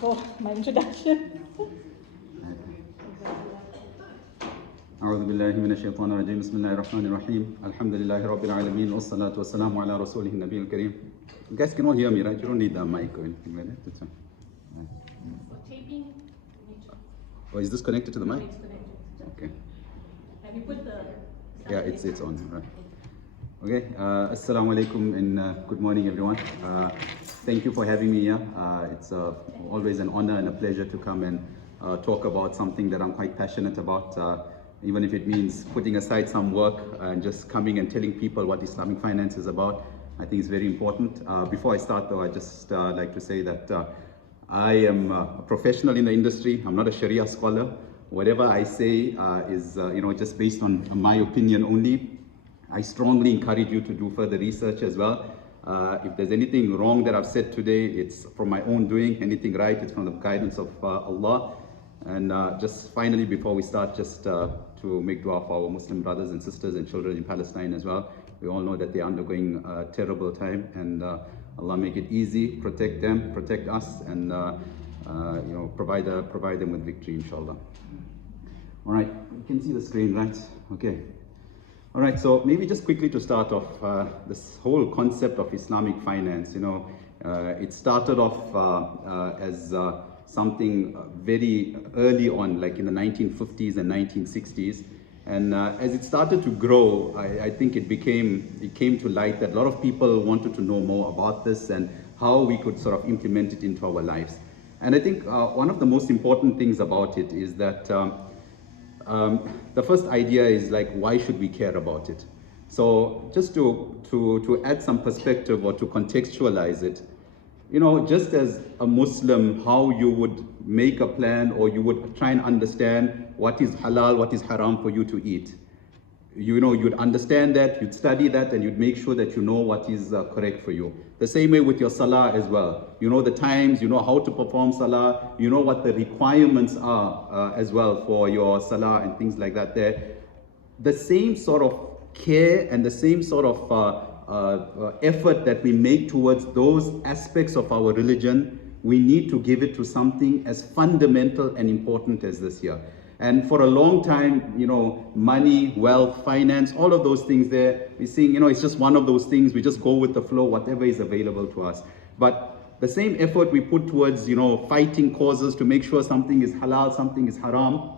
for my introduction. أعوذ بالله من الشيطان الرجيم بسم الله الرحمن الرحيم الحمد لله رب العالمين والصلاة والسلام على رسوله النبي الكريم. You guys can all hear me, right? You don't need the mic or anything like that. That's fine. For taping, Oh, is this connected to the mic? it's connected. Okay. Have you put the... Yeah, it's on. Right. Okay. Assalamu alaikum and good morning, everyone. Thank you for having me here. It's always an honor and a pleasure to come and talk about something that I'm quite passionate about. Even if it means putting aside some work and just coming and telling people what Islamic finance is about, I think it's very important. Before I start though, I just like to say that I am a professional in the industry. I'm not a Sharia scholar. Whatever I say is just based on my opinion only. I strongly encourage you to do further research as well. If there's anything wrong that I've said today, it's from my own doing. Anything right, it's from the guidance of Allah. And just finally, before we start, just to make dua for our Muslim brothers and sisters and children in Palestine as well. We all know that they're undergoing a terrible time, and Allah make it easy, protect them, protect us, and provide them with victory, inshallah. All right, you can see the screen, right? Okay. All right, so maybe just quickly to start off, this whole concept of Islamic finance, it started off as something very early on, like in the 1950s and 1960s. And as it started to grow, I think it came to light that a lot of people wanted to know more about this and how we could sort of implement it into our lives. And I think one of the most important things about it is that the first idea is like, why should we care about it? So just to add some perspective or to contextualize it, just as a Muslim, how you would make a plan or you would try and understand what is halal, what is haram for you to eat. You'd understand that, you'd study that, and you'd make sure that you know what is correct for you. The same way with your salah as well. You know the times, you know how to perform salah, you know what the requirements are as well for your salah and things like that there. The same sort of care and the same sort of effort that we make towards those aspects of our religion, we need to give it to something as fundamental and important as this here. And for a long time, money, wealth, finance, all of those things there, we're seeing, it's just one of those things. We just go with the flow, whatever is available to us. But the same effort we put towards, fighting causes to make sure something is halal, something is haram,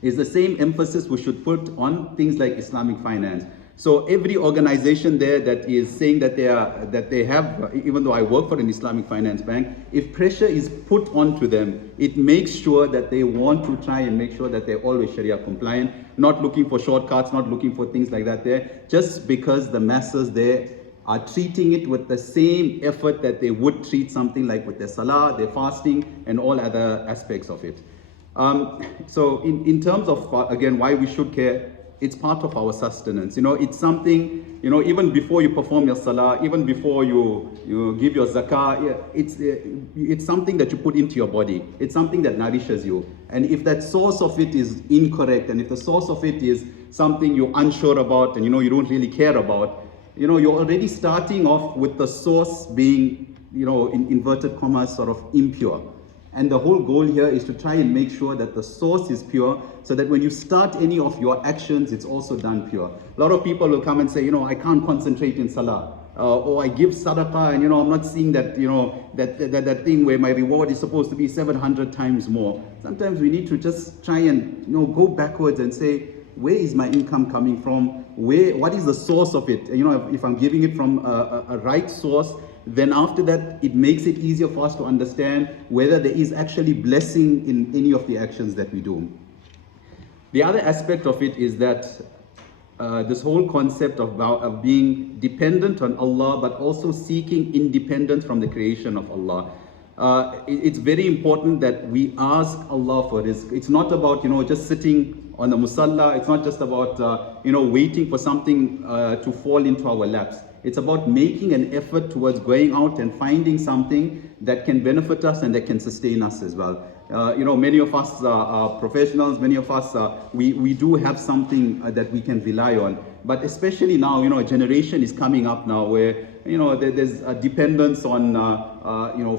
is the same emphasis we should put on things like Islamic finance. So every organization there that is saying that they have, even though I work for an Islamic finance bank, if pressure is put onto them, it makes sure that they want to try and make sure that they're always Sharia compliant, not looking for shortcuts, not looking for things like that there, just because the masses there are treating it with the same effort that they would treat something like with their salah, their fasting, and all other aspects of it. So in terms of, again, why we should care, it's part of our sustenance. It's something, even before you perform your salah, even before you give your zakah, it's something that you put into your body. It's something that nourishes you. And if that source of it is incorrect, and if the source of it is something you're unsure about and you don't really care about, you're already starting off with the source being, in inverted commas, sort of impure. And the whole goal here is to try and make sure that the source is pure, so that when you start any of your actions, it's also done pure. A lot of people will come and say, I can't concentrate in salah. Or I give sadaqah and, I'm not seeing that, that thing where my reward is supposed to be 700 times more. Sometimes we need to just try and, go backwards and say, where is my income coming from? What is the source of it? If I'm giving it from a right source, then after that, it makes it easier for us to understand whether there is actually blessing in any of the actions that we do. The other aspect of it is that this whole concept of being dependent on Allah, but also seeking independence from the creation of Allah. It's very important that we ask Allah for rizq. It's not about, just sitting on the musalla. It's not just about, waiting for something to fall into our laps. It's about making an effort towards going out and finding something that can benefit us and that can sustain us as well. Many of us are professionals, many of us, we do have something that we can rely on. But especially now, a generation is coming up now where there's a dependence on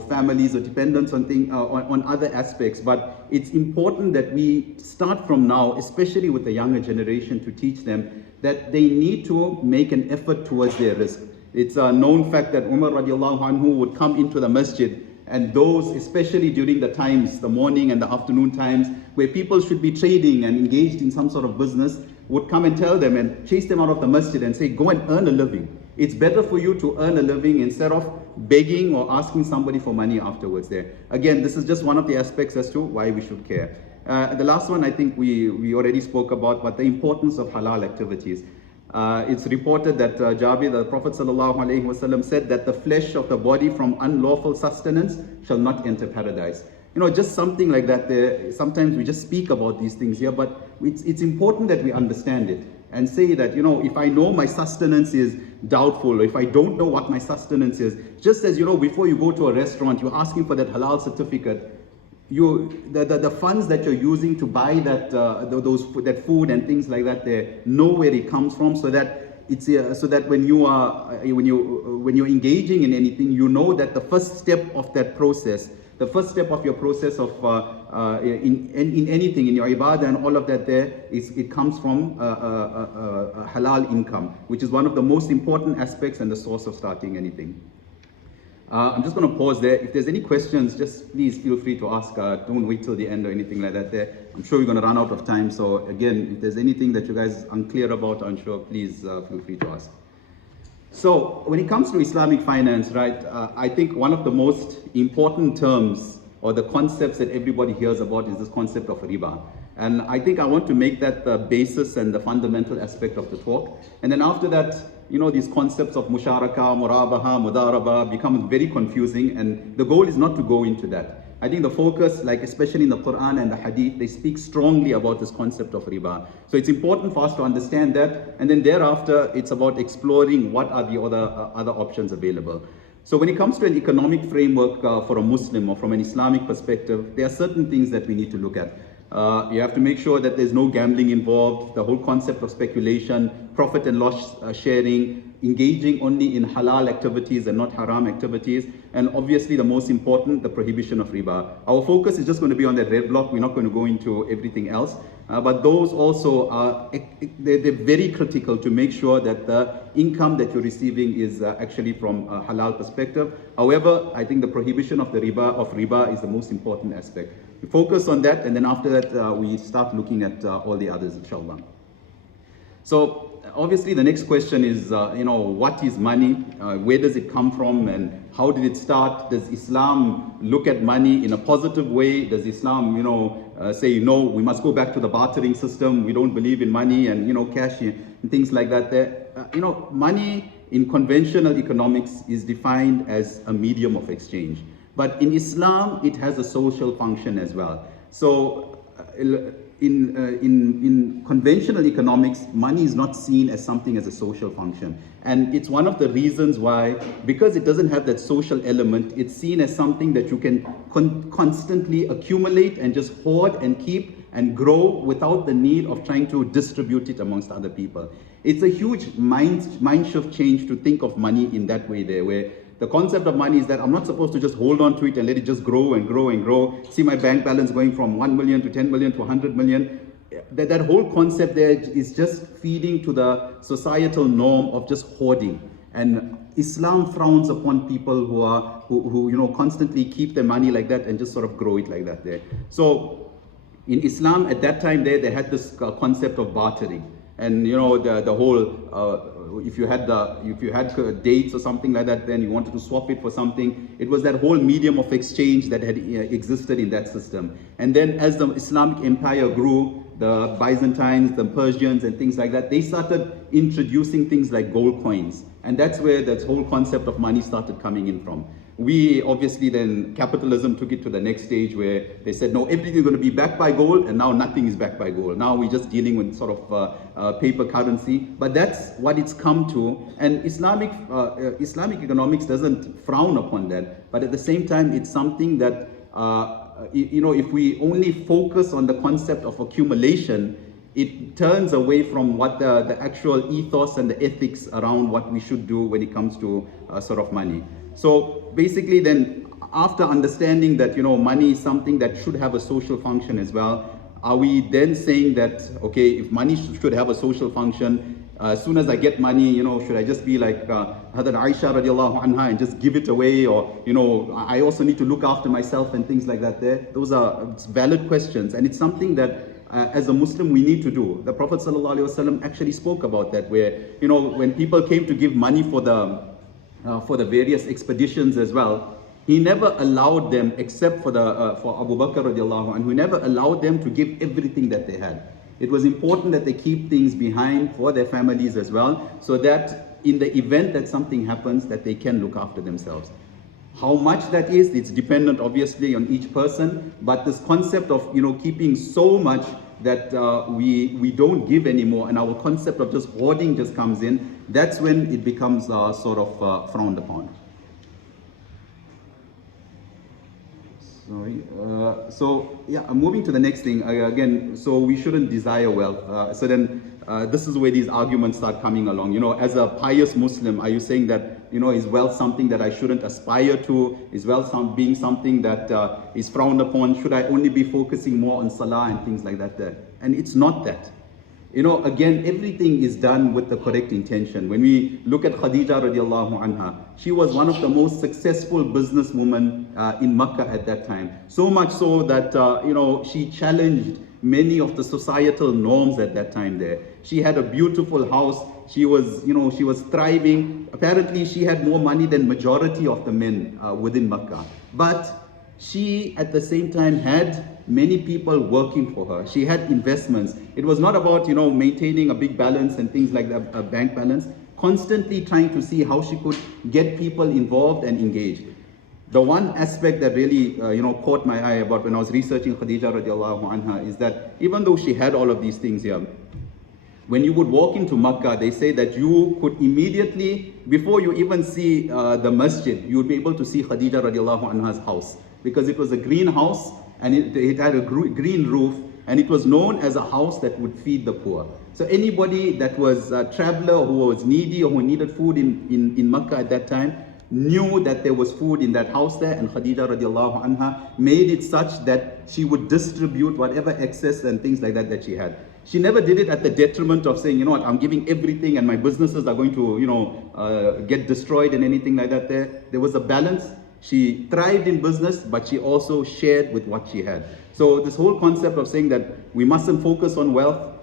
families, or dependence on other aspects. But it's important that we start from now, especially with the younger generation, to teach them that they need to make an effort towards their rizq. It's a known fact that Umar radiallahu anhu would come into the masjid, and those, especially during the times, the morning and the afternoon times, where people should be trading and engaged in some sort of business, would come and tell them and chase them out of the masjid and say, go and earn a living. It's better for you to earn a living instead of begging or asking somebody for money afterwards there. Again, this is just one of the aspects as to why we should care. The last one I think we already spoke about, but the importance of halal activities. It's reported that Jabir, the Prophet ﷺ, said that the flesh of the body from unlawful sustenance shall not enter paradise. Just something like that there. Sometimes we just speak about these things here, but it's important that we understand it and say that, if I know my sustenance is doubtful, or if I don't know what my sustenance is, just as, before you go to a restaurant, you're asking for that halal certificate, the funds that you're using to buy that food and things like that, there, know where it comes from, so that it's so that when you're engaging in anything, you know that the first step of that process, the first step of your process of in anything, in your ibadah and all of that, it comes from halal income, which is one of the most important aspects and the source of starting anything. I'm just going to pause there. If there's any questions, just please feel free to ask. Don't wait till the end or anything like that there. I'm sure we're going to run out of time. So again, if there's anything that you guys are unclear about, I'm sure, please feel free to ask. So when it comes to Islamic finance, right, I think one of the most important terms or the concepts that everybody hears about is this concept of riba. And I think I want to make that the basis and the fundamental aspect of the talk. And then after that, these concepts of musharaka, murabaha, mudaraba become very confusing, and the goal is not to go into that. I think the focus, like especially in the Quran and the Hadith, they speak strongly about this concept of riba. So it's important for us to understand that, and then thereafter it's about exploring what are the other options available. So when it comes to an economic framework for a Muslim or from an Islamic perspective, there are certain things that we need to look at. You have to make sure that there's no gambling involved, the whole concept of speculation, profit and loss sharing, engaging only in halal activities and not haram activities, and obviously the most important, the prohibition of riba. Our focus is just going to be on that red block. We're not going to go into everything else, but those also are they're very critical to make sure that the income that you're receiving is actually from a halal perspective. However, I think the prohibition of the riba is the most important aspect. We focus on that, and then after that we start looking at all the others, inshallah. So obviously the next question is, what is money? Where does it come from, and how did it start? Does Islam look at money in a positive way? Does Islam, say, no, we must go back to the bartering system. We don't believe in money and, cash and things like that there. Money in conventional economics is defined as a medium of exchange. But in Islam, it has a social function as well. So in conventional economics, money is not seen as something as a social function. And it's one of the reasons why, because it doesn't have that social element, it's seen as something that you can constantly accumulate and just hoard and keep and grow without the need of trying to distribute it amongst other people. It's a huge mind shift change to think of money in that way there, where the concept of money is that I'm not supposed to just hold on to it and let it just grow and grow and grow. See my bank balance going from 1 million to 10 million to 100 million. That whole concept there is just feeding to the societal norm of just hoarding. And Islam frowns upon people who constantly keep their money like that and just sort of grow it like that there. So in Islam at that time they had this concept of bartering. And the whole if you had dates or something like that, then you wanted to swap it for something. It was that whole medium of exchange that had existed in that system. And then as the Islamic empire grew, the Byzantines, the Persians and things like that, they started introducing things like gold coins. And that's where that whole concept of money started coming in from. We obviously then, capitalism took it to the next stage where they said, no, everything is going to be backed by gold, and now nothing is backed by gold. Now we're just dealing with sort of paper currency. But that's what it's come to. And Islamic economics doesn't frown upon that. But at the same time, it's something that, if we only focus on the concept of accumulation, it turns away from what the actual ethos and the ethics around what we should do when it comes to sort of money. So basically then, after understanding that, money is something that should have a social function as well, are we then saying that, okay, if money should have a social function, as soon as I get money, should I just be like Hadrat Aisha radiallahu anha and just give it away? Or, I also need to look after myself and things like that there. Those are valid questions, and it's something that as a Muslim we need to do. The Prophet ﷺ actually spoke about that, where, when people came to give money for the various expeditions as well, he never allowed them, except for Abu Bakr radiallahu anhu, he never allowed them to give everything that they had. It was important that they keep things behind for their families as well, so that in the event that something happens, that they can look after themselves. How much that is, it's dependent obviously on each person, but this concept of keeping so much that we don't give anymore, and our concept of just hoarding just comes in, that's when it becomes sort of frowned upon. Sorry. So yeah, moving to the next thing again. So we shouldn't desire wealth. So then this is where these arguments start coming along. As a pious Muslim, are you saying that is wealth something that I shouldn't aspire to? Is wealth being something that is frowned upon? Should I only be focusing more on salah and things like that? And it's not that. Again, everything is done with the correct intention. When we look at Khadija radiallahu anha, she was one of the most successful businesswomen in Makkah at that time. So much so that, she challenged many of the societal norms at that time there. She had a beautiful house. She was, she was thriving. Apparently, she had more money than majority of the men within Makkah. But she, at the same time, had many people working for her. She had investments. It was not about, maintaining a big balance and things like that, a bank balance. Constantly trying to see how she could get people involved and engaged. The one aspect that really, caught my eye about when I was researching Khadija radiallahu anha is that even though she had all of these things here, when you would walk into Makkah, they say that you could immediately, before you even see the masjid, you would be able to see Khadija radiallahu anha's house, because it was a green house and it had a green roof, and it was known as a house that would feed the poor. So anybody that was a traveler who was needy or who needed food in Makkah at that time knew that there was food in that house there, and Khadija radiallahu anha made it such that she would distribute whatever excess and things like that she had. She never did it at the detriment of saying, I'm giving everything and my businesses are going to, get destroyed and anything like that there. There was a balance. She thrived in business, but she also shared with what she had. So this whole concept of saying that we mustn't focus on wealth,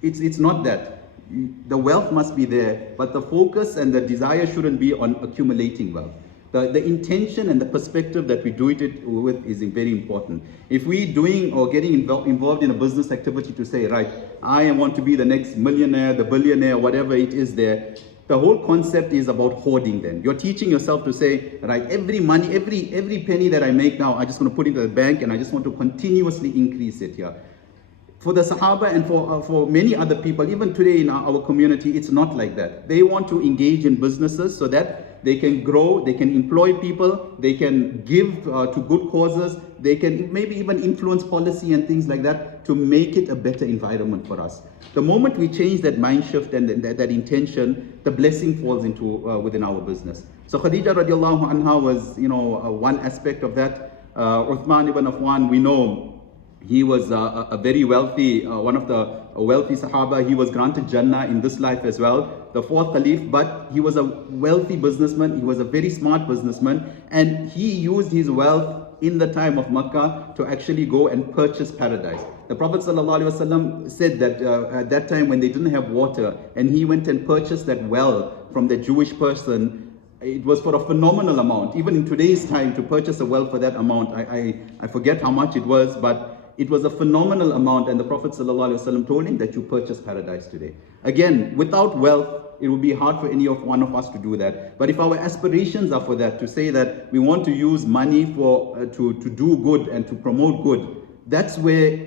it's not that. The wealth must be there, but the focus and the desire shouldn't be on accumulating wealth. The intention and the perspective that we do it with is very important. If we're doing or getting involved in a business activity to say, right, I want to be the next millionaire, the billionaire, whatever it is there, the whole concept is about hoarding then. You're teaching yourself to say, right, every money, every penny that I make now, I just want to put it into the bank and I just want to continuously increase it here. For the Sahaba and for many other people, even today in our community, it's not like that. They want to engage in businesses so that they can grow, they can employ people, they can give to good causes, they can maybe even influence policy and things like that to make it a better environment for us. The moment we change that mind shift and that intention, the blessing falls into within our business. So Khadija radiallahu anha was, one aspect of that. Uthman ibn Affan, we know, he was a very wealthy, one of the wealthy Sahaba. He was granted Jannah in this life as well, the fourth Caliph, but he was a wealthy businessman. He was a very smart businessman, and he used his wealth in the time of Makkah to actually go and purchase paradise. The Prophet ﷺ said that at that time when they didn't have water, and he went and purchased that well from the Jewish person, it was for a phenomenal amount. Even in today's time, to purchase a well for that amount, I forget how much it was, but it was a phenomenal amount, and the Prophet ﷺ told him that you purchase paradise today. Again, without wealth, it would be hard for any one of us to do that. But if our aspirations are for that, to say that we want to use money for to do good and to promote good, that's where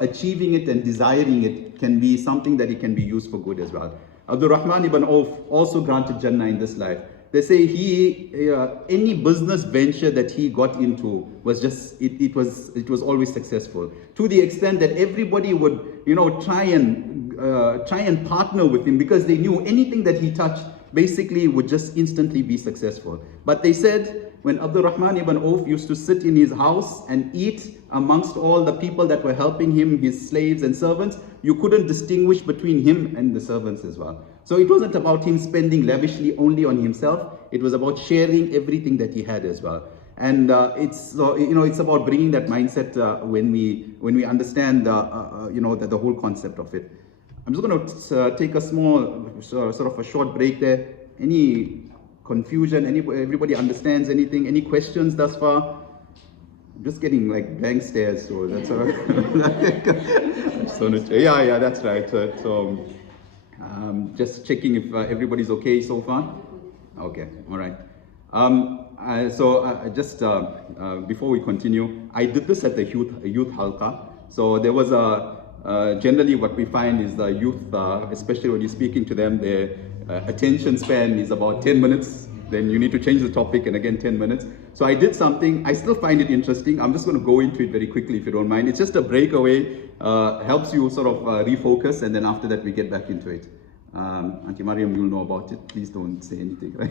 achieving it and desiring it can be something that it can be used for good as well. Abdul Rahman ibn Auf also granted Jannah in this life. they say any business venture that he got into was just, it was always successful. To the extent that everybody would, try and partner with him, because they knew anything that he touched basically would just instantly be successful. But they said when Abdurrahman ibn Auf used to sit in his house and eat amongst all the people that were helping him, his slaves and servants, you couldn't distinguish between him and the servants as well. So it wasn't about him spending lavishly only on himself. It was about sharing everything that he had as well. And it's about bringing that mindset when we understand the whole concept of it. I'm just going to take a small sort of a short break there. Any confusion? Everybody understands anything? Any questions thus far? I'm just getting like blank stares, so that's all right. Yeah, that's right. So just checking if everybody's okay so far. Okay, all right. Just before we continue, I did this at the youth Halaqa. So there was generally what we find is the youth, especially when you're speaking to them, their attention span is about 10 minutes. Then you need to change the topic and again 10 minutes. So I did something, I still find it interesting. I'm just going to go into it very quickly if you don't mind. It's just a breakaway, helps you sort of refocus, and then after that we get back into it. Auntie Mariam, you'll know about it. Please don't say anything, right?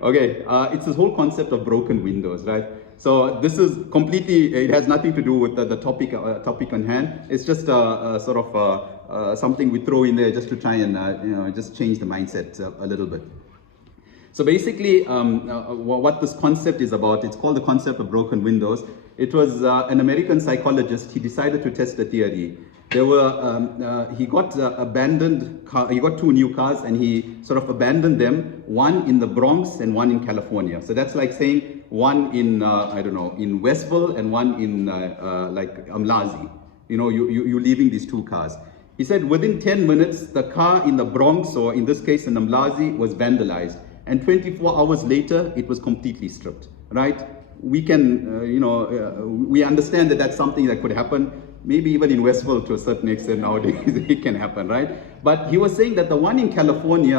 Okay, it's this whole concept of broken windows, right? So this is completely, it has nothing to do with the topic on hand. It's just sort of something we throw in there just to try and just change the mindset a little bit. So basically, what this concept is about, it's called the concept of broken windows. It was an American psychologist. He decided to test a theory. There were, he got abandoned car, he got 2 new cars, and he sort of abandoned them, one in the Bronx and one in California. So that's like saying one in, I don't know, in Westville and one in like Mlazi. You're leaving these 2 cars. He said within 10 minutes, the car in the Bronx, or in this case in Mlazi, was vandalized. And 24 hours later, it was completely stripped, right? We can, we understand that that's something that could happen. Maybe even in Westville to a certain extent nowadays, it can happen, right? But he was saying that the one in California,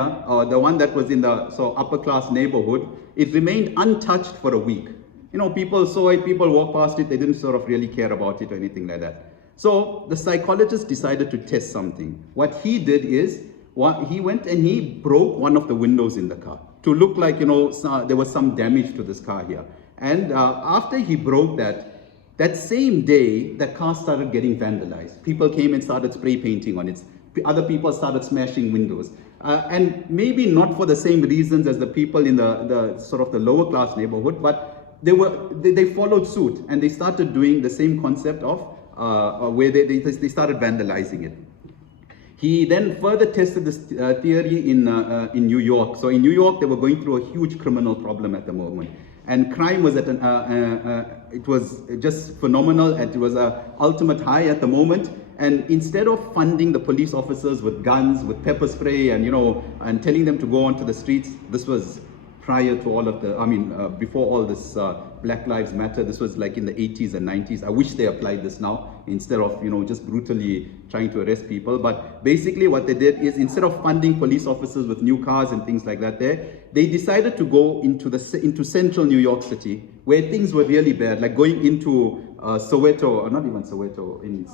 the one that was in the upper class neighborhood, it remained untouched for a week. People saw it, people walked past it, they didn't sort of really care about it or anything like that. So the psychologist decided to test something. What he did is, he went and he broke one of the windows in the car to look like, there was some damage to this car here. And after he broke that same day, the car started getting vandalized. People came and started spray painting on it. Other people started smashing windows. And maybe not for the same reasons as the people in the sort of the lower class neighborhood, but they followed suit, and they started doing the same concept of where they started vandalizing it. He then further tested this theory in New York. So in New York, they were going through a huge criminal problem at the moment. And crime was at it was just phenomenal, and it was an ultimate high at the moment. And instead of funding the police officers with guns, with pepper spray, and and telling them to go onto the streets, this was prior to all of the, before all this Black Lives Matter. This was like in the 80s and 90s. I wish they applied this now instead of, just brutally trying to arrest people. But basically what they did is, instead of funding police officers with new cars and things like that they decided to go into central New York City, where things were really bad, like going into Soweto, or not even Soweto, in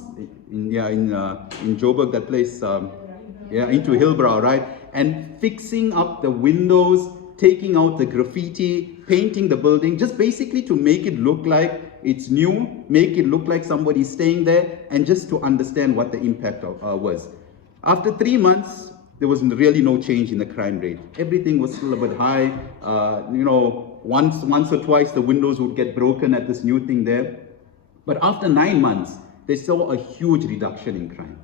Joburg, that place, into Hillbrow, right? And fixing up the windows, taking out the graffiti, painting the building, just basically to make it look like it's new, make it look like somebody's staying there, and just to understand what the impact was. After 3 months, there was really no change in the crime rate. Everything was still a bit high. Once or twice the windows would get broken at this new thing there. But after 9 months, they saw a huge reduction in crime.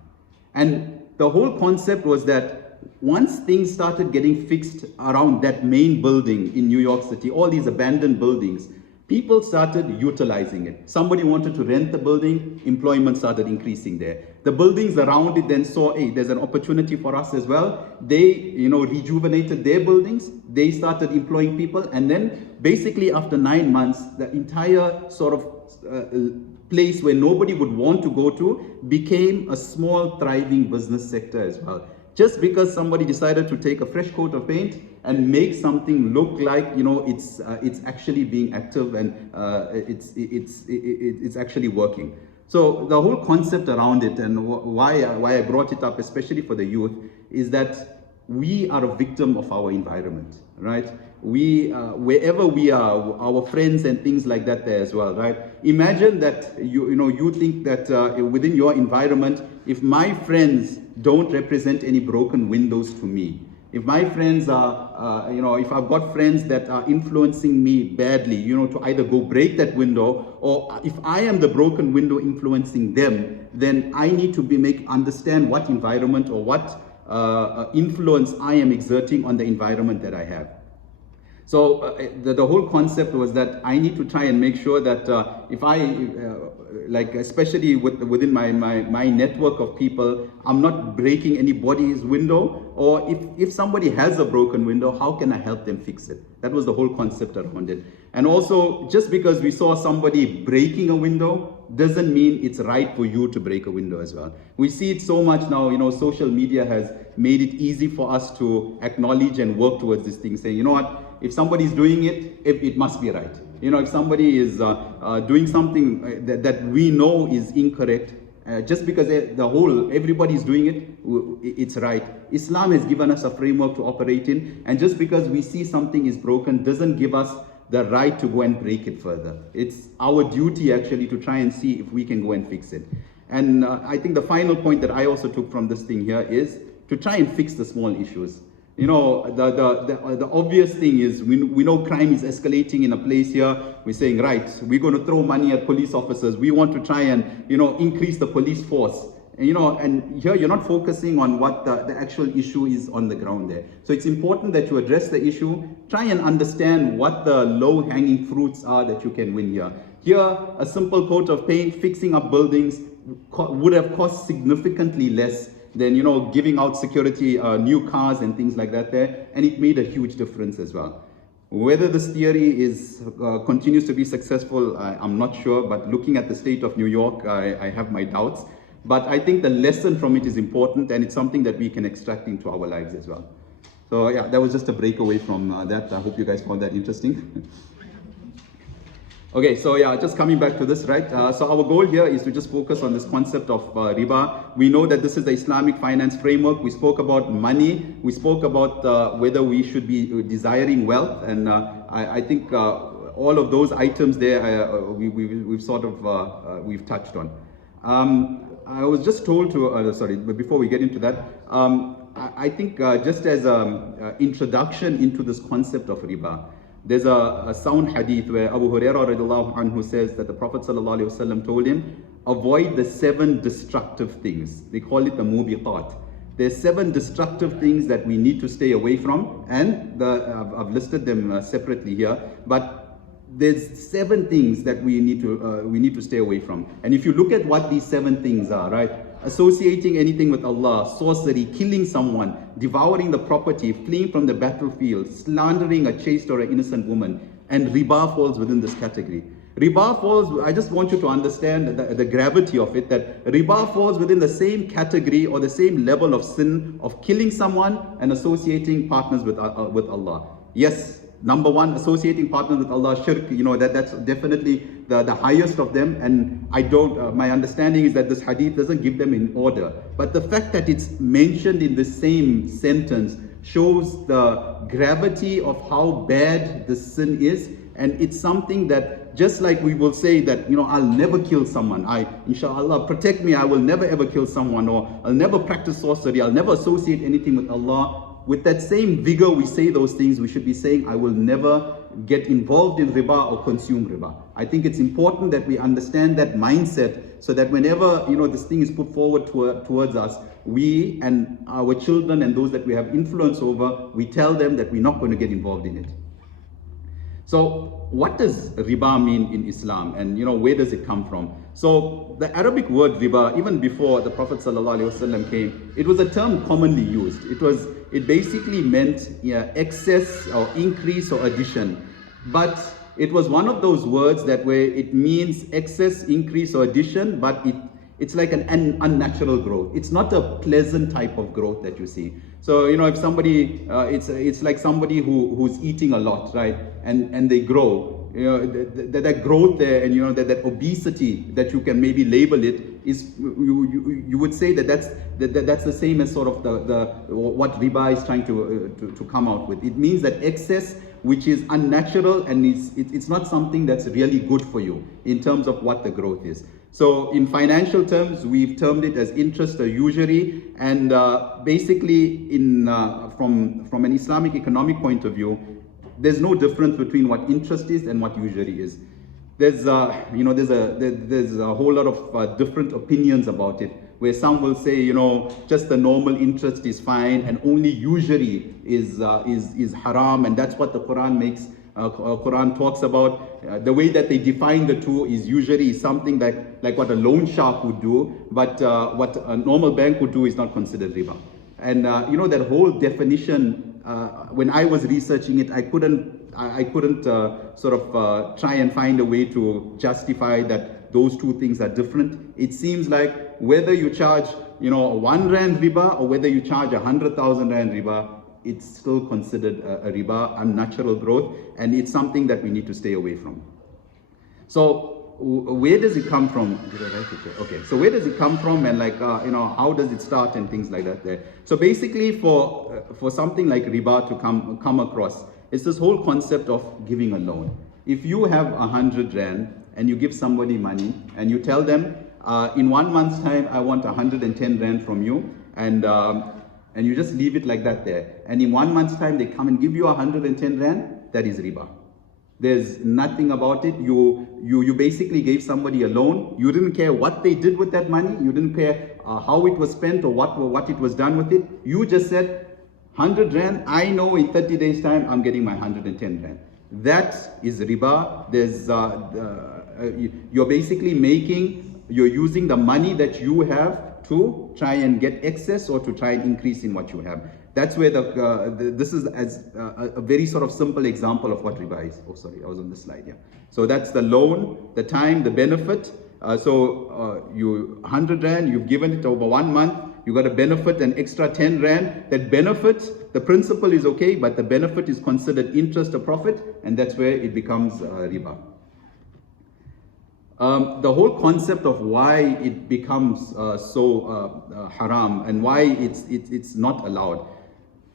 And the whole concept was that once things started getting fixed around that main building in New York City, all these abandoned buildings, people started utilizing it. Somebody wanted to rent the building, employment started increasing there. The buildings around it then saw, hey, there's an opportunity for us as well. They, rejuvenated their buildings. They started employing people. And then basically after 9 months, the entire sort of place where nobody would want to go to became a small, thriving business sector as well. Just because somebody decided to take a fresh coat of paint and make something look like, you know, it's actually being active and it's actually working. So the whole concept around it, and why I brought it up, especially for the youth, is that we are a victim of our environment, right? We, wherever we are, our friends and things like that there as well, right? Imagine that you think that within your environment, if my friends don't represent any broken windows to me, if my friends are, if I've got friends that are influencing me badly, to either go break that window, or if I am the broken window influencing them, then I need to understand what environment or what influence I am exerting on the environment that I have. So the whole concept was that I need to try and make sure that if I, especially within my network of people, I'm not breaking anybody's window, or if somebody has a broken window, how can I help them fix it? That was the whole concept around it. And also, just because we saw somebody breaking a window doesn't mean it's right for you to break a window as well. We see it so much now, social media has made it easy for us to acknowledge and work towards this thing, saying, you know what, if somebody's doing it, it must be right. If somebody is doing something that we know is incorrect, just because everybody's doing it, it's right. Islam has given us a framework to operate in, and just because we see something is broken doesn't give us the right to go and break it further. It's our duty actually to try and see if we can go and fix it. And I think the final point that I also took from this thing here is to try and fix the small issues. The obvious thing is we know crime is escalating in a place here. We're saying, right, we're going to throw money at police officers. We want to try and, increase the police force. And here you're not focusing on what the actual issue is on the ground there. So it's important that you address the issue, try and understand what the low-hanging fruits are that you can win here. Here, a simple coat of paint, fixing up buildings would have cost significantly less than, giving out security, new cars and things like that there. And it made a huge difference as well. Whether this theory continues to be successful, I'm not sure, but looking at the state of New York, I have my doubts. But I think the lesson from it is important, and it's something that we can extract into our lives as well. So yeah, that was just a breakaway from that. I hope you guys found that interesting. Okay, so yeah, just coming back to this, right? So our goal here is to just focus on this concept of riba. We know that this is the Islamic finance framework. We spoke about money. We spoke about whether we should be desiring wealth. And I think all of those items there, we've sort of, we've touched on. I was just told to, sorry, but before we get into that, I think just as an introduction into this concept of riba, there's a sound hadith where Abu Hurairah radiallahu anhu says that the Prophet sallallahu alaihi wasallam told him, avoid the 7 destructive things. They call it the mubiqat. There's 7 destructive things that we need to stay away from, and I've listed them separately here, but there's 7 things that we need to stay away from. And if you look at what these 7 things are, right? Associating anything with Allah, sorcery, killing someone, devouring the property, fleeing from the battlefield, slandering a chaste or an innocent woman, and riba falls within this category. Riba falls, I just want you to understand the gravity of it, that riba falls within the same category or the same level of sin of killing someone and associating partners with Allah. Yes, number 1, associating partners with Allah, shirk, that's definitely the highest of them. And my understanding is that this hadith doesn't give them in order. But the fact that it's mentioned in the same sentence shows the gravity of how bad this sin is. And it's something that, just like we will say that, I'll never kill someone. Inshallah, protect me, I will never ever kill someone, or I'll never practice sorcery, I'll never associate anything with Allah. With that same vigor we say those things, we should be saying, I will never get involved in riba or consume riba. I think it's important that we understand that mindset, so that whenever this thing is put forward towards us, we and our children and those that we have influence over, we tell them that we're not going to get involved in it. So what does riba mean in Islam, and where does it come from? So the Arabic word riba, even before the Prophet ﷺ came, it was a term commonly used. It basically meant excess or increase or addition. But it was one of those words that where it means excess, increase or addition, but It's like an unnatural growth. It's not a pleasant type of growth that you see. So, if somebody, it's like somebody who's eating a lot, right? And they grow. That growth there, and that obesity that you can maybe label it is, you would say that's the same as sort of the what riba is trying to come out with. It means that excess, which is unnatural, and it's not something that's really good for you in terms of what the growth is. So in financial terms, we've termed it as interest or usury, and basically from an Islamic economic point of view, there's no difference between what interest is and what usury is. There's a whole lot of different opinions about it, where some will say, just the normal interest is fine, and only usury is haram, and that's what the Quran makes. Quran talks about. The way that they define the two is usury is something like what a loan shark would do, but what a normal bank would do is not considered riba. And that whole definition, when I was researching it, I couldn't sort of try and find a way to justify that those two things are different. It seems like whether you charge 1 rand riba or whether you charge 100,000 rand riba, it's still considered a riba, unnatural growth, and it's something that we need to stay away from. So where does it come from? Did I write it there? Okay, so where does it come from, and how does it start and things like that there? So basically for something like riba to come across, it's this whole concept of giving a loan. If you have 100 rand and you give somebody money and you tell them, in 1 month's time, I want 110 rand from you, and you just leave it like that there. And in 1 month's time, they come and give you 110 rand, that is riba. There's nothing about it. You basically gave somebody a loan. You didn't care what they did with that money. You didn't care how it was spent or what it was done with it. You just said, 100 rand, I know in 30 days time, I'm getting my 110 rand. That is riba. There's, you're using the money that you have to try and get excess or to try and increase in what you have. That's where this is as a very sort of simple example of what riba is. Oh, sorry, I was on this slide, yeah. So that's the loan, the time, the benefit. You 100 rand, you've given it over 1 month, you got a benefit, an extra 10 rand. That benefit, the principal is okay, but the benefit is considered interest or profit, and that's where it becomes riba. The whole concept of why it becomes so haram and why it's not allowed.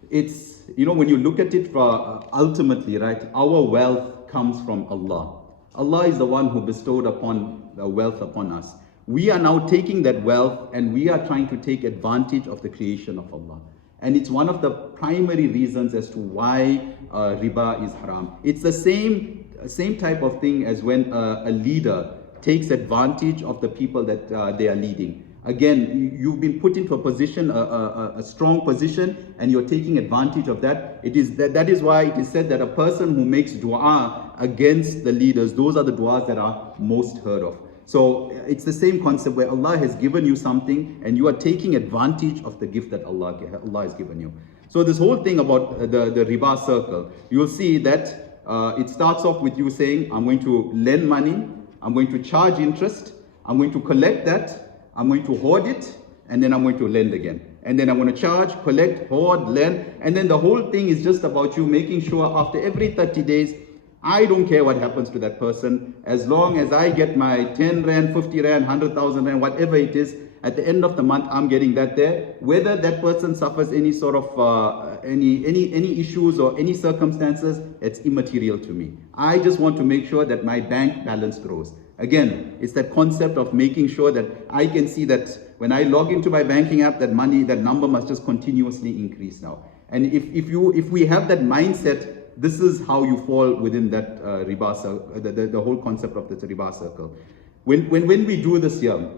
It's, when you look at it ultimately, right, our wealth comes from Allah. Allah is the one who bestowed upon the wealth upon us. We are now taking that wealth and we are trying to take advantage of the creation of Allah. And it's one of the primary reasons as to why riba is haram. It's the same type of thing as when a leader takes advantage of the people that they are leading. Again, you've been put into a position, a strong position, and you're taking advantage of that. That is why it is said that a person who makes dua against the leaders, those are the duas that are most heard of. So it's the same concept where Allah has given you something and you are taking advantage of the gift that Allah has given you. So this whole thing about the riba circle, you'll see that it starts off with you saying, I'm going to lend money, I'm going to charge interest, I'm going to collect that, I'm going to hoard it, and then I'm going to lend again. And then I'm going to charge, collect, hoard, lend, and then the whole thing is just about you making sure after every 30 days, I don't care what happens to that person, as long as I get my 10 rand, 50 rand, 100,000 rand, whatever it is, at the end of the month, I'm getting that there. Whether that person suffers any sort of, any issues or any circumstances, it's immaterial to me. I just want to make sure that my bank balance grows. Again, it's that concept of making sure that I can see that when I log into my banking app, that number must just continuously increase now. And if we have that mindset, this is how you fall within that riba circle, the whole concept of the riba circle. When we do this here,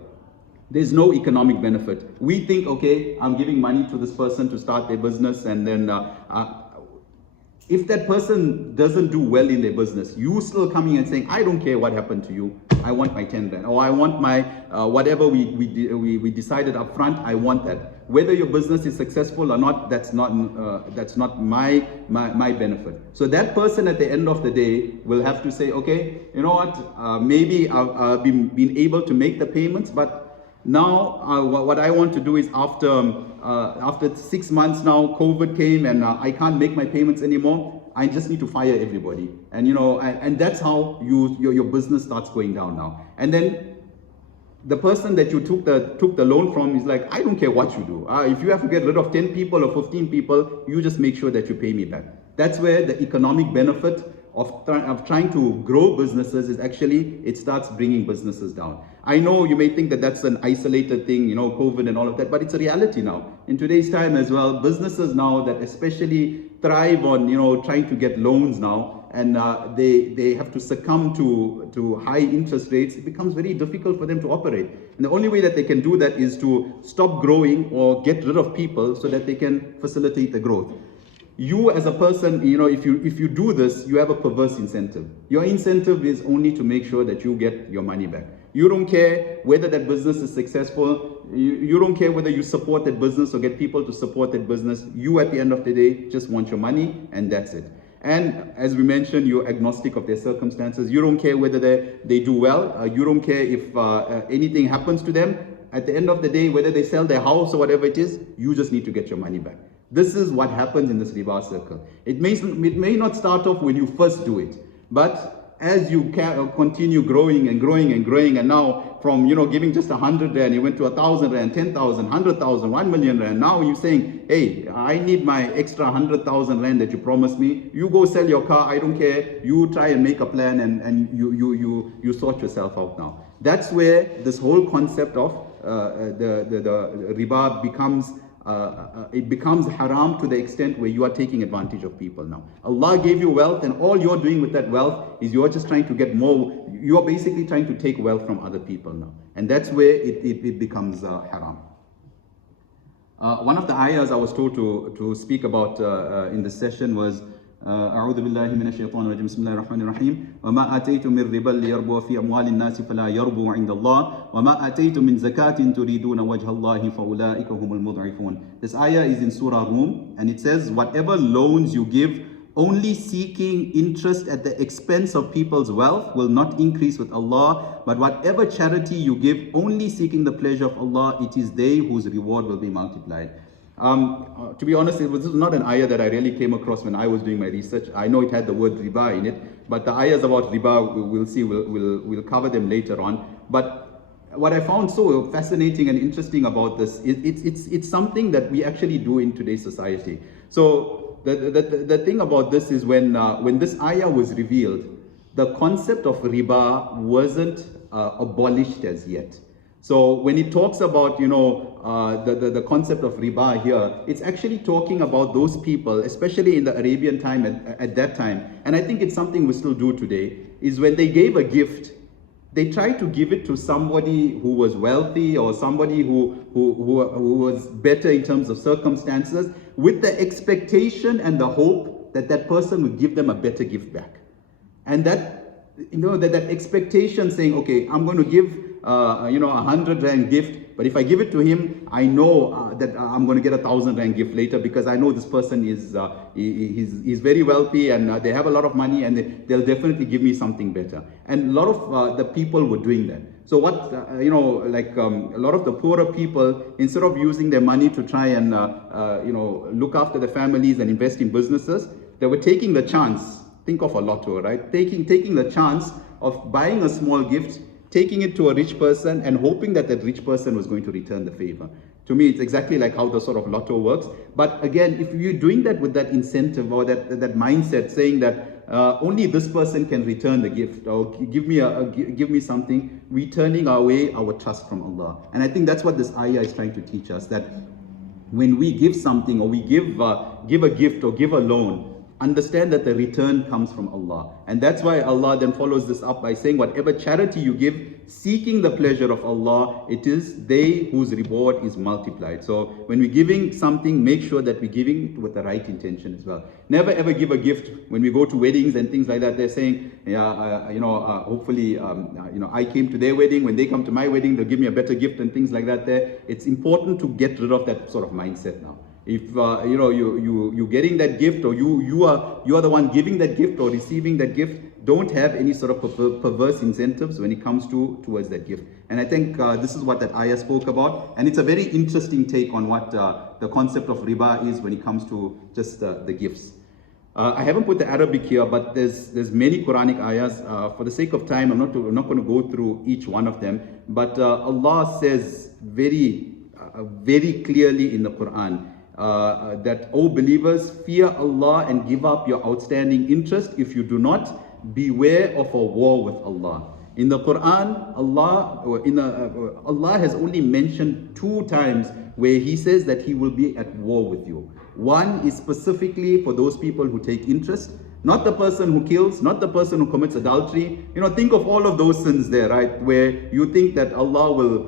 there's no economic benefit. We think, okay, I'm giving money to this person to start their business, and then if that person doesn't do well in their business, you still coming and saying, I don't care what happened to you, I want my 10 rand, or I want my whatever we decided up front, I want that. Whether your business is successful or not, that's not my benefit. So that person at the end of the day will have to say, okay, you know what, maybe I've been able to make the payments, but Now, what I want to do is after 6 months now, COVID came and I can't make my payments anymore. I just need to fire everybody, and and that's how your business starts going down now. And then the person that you took the loan from is like, I don't care what you do. If you have to get rid of 10 people or 15 people, you just make sure that you pay me back. That's where the economic benefit of trying to grow businesses is actually, it starts bringing businesses down. I know you may think that that's an isolated thing, COVID and all of that, but it's a reality now. In today's time as well, businesses now that especially thrive on, trying to get loans now, and they have to succumb to high interest rates, it becomes very difficult for them to operate. And the only way that they can do that is to stop growing or get rid of people so that they can facilitate the growth. You as a person, if you do this, you have a perverse incentive. Your incentive is only to make sure that you get your money back. You don't care whether that business is successful. You don't care whether you support that business or get people to support that business. You, at the end of the day, just want your money, and that's it. And as we mentioned, you're agnostic of their circumstances. You don't care whether they do well. You don't care if anything happens to them. At the end of the day, whether they sell their house or whatever it is, you just need to get your money back. This is what happens in this riba circle. It may not start off when you first do it, but as you continue growing and growing and growing, and now from giving just 100 rand, you went to 1,000 rand, 10,000, 100,000, 1 million rand. Now you're saying, hey, I need my extra 100,000 rand that you promised me. You go sell your car, I don't care. You try and make a plan, and you sort yourself out now. That's where this whole concept of the riba becomes it becomes haram to the extent where you are taking advantage of people now. Allah gave you wealth, and all you're doing with that wealth is you're just trying to get more. You're basically trying to take wealth from other people now. And that's where it becomes haram. One of the ayahs I was told to speak about in this session was أعوذ بالله من الشيطان الرجيم بسم الله الرحمن الرحيم وما آتيتم من ربا ليربو في أموال الناس فلا يربو عند الله وما آتيتم من زكاة تريدون وجه الله فأولئك هم المضعفون. This ayah is in Surah Rum, and it says, whatever loans you give only seeking interest at the expense of people's wealth will not increase with Allah, but whatever charity you give only seeking the pleasure of Allah, it is they whose reward will be multiplied. To be honest, this was not an ayah that I really came across when I was doing my research. I know it had the word riba in it, but the ayahs about riba, we'll see, we'll cover them later on. But what I found so fascinating and interesting about this, it's something that we actually do in today's society. So the thing about this is when this ayah was revealed, the concept of riba wasn't abolished as yet. So when it talks about, the concept of riba here, it's actually talking about those people, especially in the Arabian time at that time. And I think it's something we still do today, is when they gave a gift, they tried to give it to somebody who was wealthy or somebody who was better in terms of circumstances, with the expectation and the hope that that person would give them a better gift back. And that, that expectation saying, okay, I'm going to give 100 rand gift, but if I give it to him, I know that I'm going to get 1,000 rand gift later, because I know this person is he's very wealthy, and they have a lot of money, and they'll definitely give me something better. And a lot of the people were doing that. So what a lot of the poorer people, instead of using their money to try and look after the families and invest in businesses, they were taking the chance. Think of a lotto, right? Taking the chance of buying a small gift, taking it to a rich person, and hoping that that rich person was going to return the favor. To me, it's exactly like how the sort of lotto works. But again, if you're doing that with that incentive or that mindset, saying that only this person can return the gift, or give me something, we're turning away our trust from Allah. And I think that's what this ayah is trying to teach us, that when we give something, or we give a gift or give a loan, understand that the return comes from Allah. And that's why Allah then follows this up by saying, whatever charity you give, seeking the pleasure of Allah, it is they whose reward is multiplied. So when we're giving something, make sure that we're giving it with the right intention as well. Never ever give a gift when we go to weddings and things like that. They're saying, hopefully, I came to their wedding. When they come to my wedding, they'll give me a better gift and things like that. It's important to get rid of that sort of mindset now. If you're getting that gift, or you are the one giving that gift or receiving that gift, don't have any sort of perverse incentives when it comes towards that gift. And I think this is what that ayah spoke about, and it's a very interesting take on what the concept of riba is when it comes to just the gifts. I haven't put the Arabic here, but there's many Quranic ayahs. For the sake of time, I'm not going to go through each one of them, but Allah says very clearly in the Quran that, O believers, fear Allah and give up your outstanding interest. If you do not, beware of a war with Allah. In the Quran, Allah has only mentioned 2 times where He says that He will be at war with you. One is specifically for those people who take interest, not the person who kills, not the person who commits adultery. Think of all of those sins there, right? Where you think that Allah will,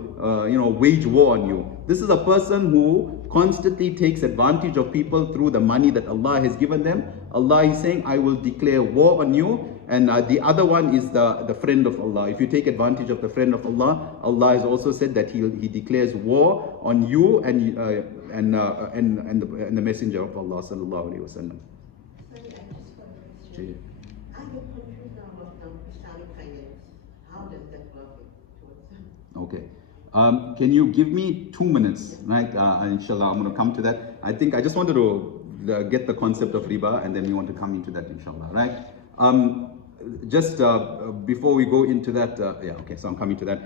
wage war on you. This is a person who constantly takes advantage of people through the money that Allah has given them. Allah is saying, I will declare war on you. And the other one is the friend of Allah. If you take advantage of the friend of Allah, Allah has also said that He declares war on you and the messenger of Allah sallallahu alaihi wasallam. Sorry, I just got a question. I get confused now about Islamic finance. How does that work towards them? Okay. Can you give me 2 minutes, right? Inshallah, I'm going to come to that. I think I just wanted to get the concept of riba, and then we want to come into that, inshallah, right? Just before we go into that, so I'm coming to that.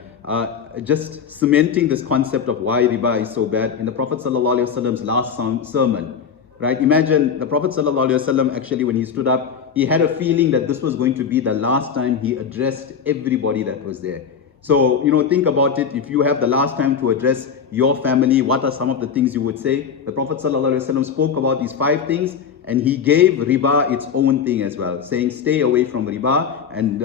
Just cementing this concept of why riba is so bad. In the Prophet ﷺ's last sermon, right? Imagine the Prophet ﷺ actually, when he stood up, he had a feeling that this was going to be the last time he addressed everybody that was there. So, think about it. If you have the last time to address your family, what are some of the things you would say? The Prophet ﷺ spoke about these 5 things, and he gave riba its own thing as well, saying stay away from riba, and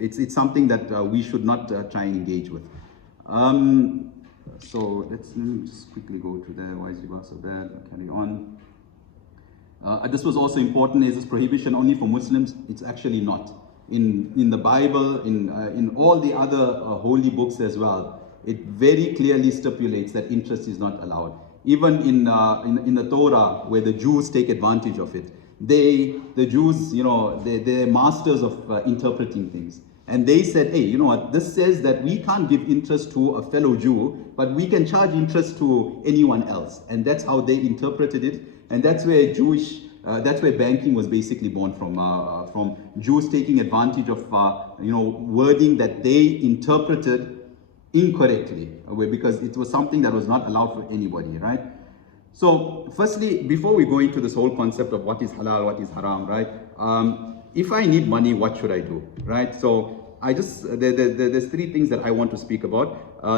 it's something that we should not try and engage with. So let me just quickly go to there. Why is riba so bad? I'll carry on. This was also important. Is this prohibition only for Muslims? It's actually not. In the Bible, in all the other holy books as well, it very clearly stipulates that interest is not allowed. Even in the Torah, where the Jews take advantage of it, the Jews, they're masters of interpreting things. And they said, hey, you know what, this says that we can't give interest to a fellow Jew, but we can charge interest to anyone else. And that's how they interpreted it. And that's where that's where banking was basically born from Jews taking advantage of, wording that they interpreted incorrectly, because it was something that was not allowed for anybody, right? So firstly, before we go into this whole concept of what is halal, what is haram, right? If I need money, what should I do, right? So there's 3 things that I want to speak about.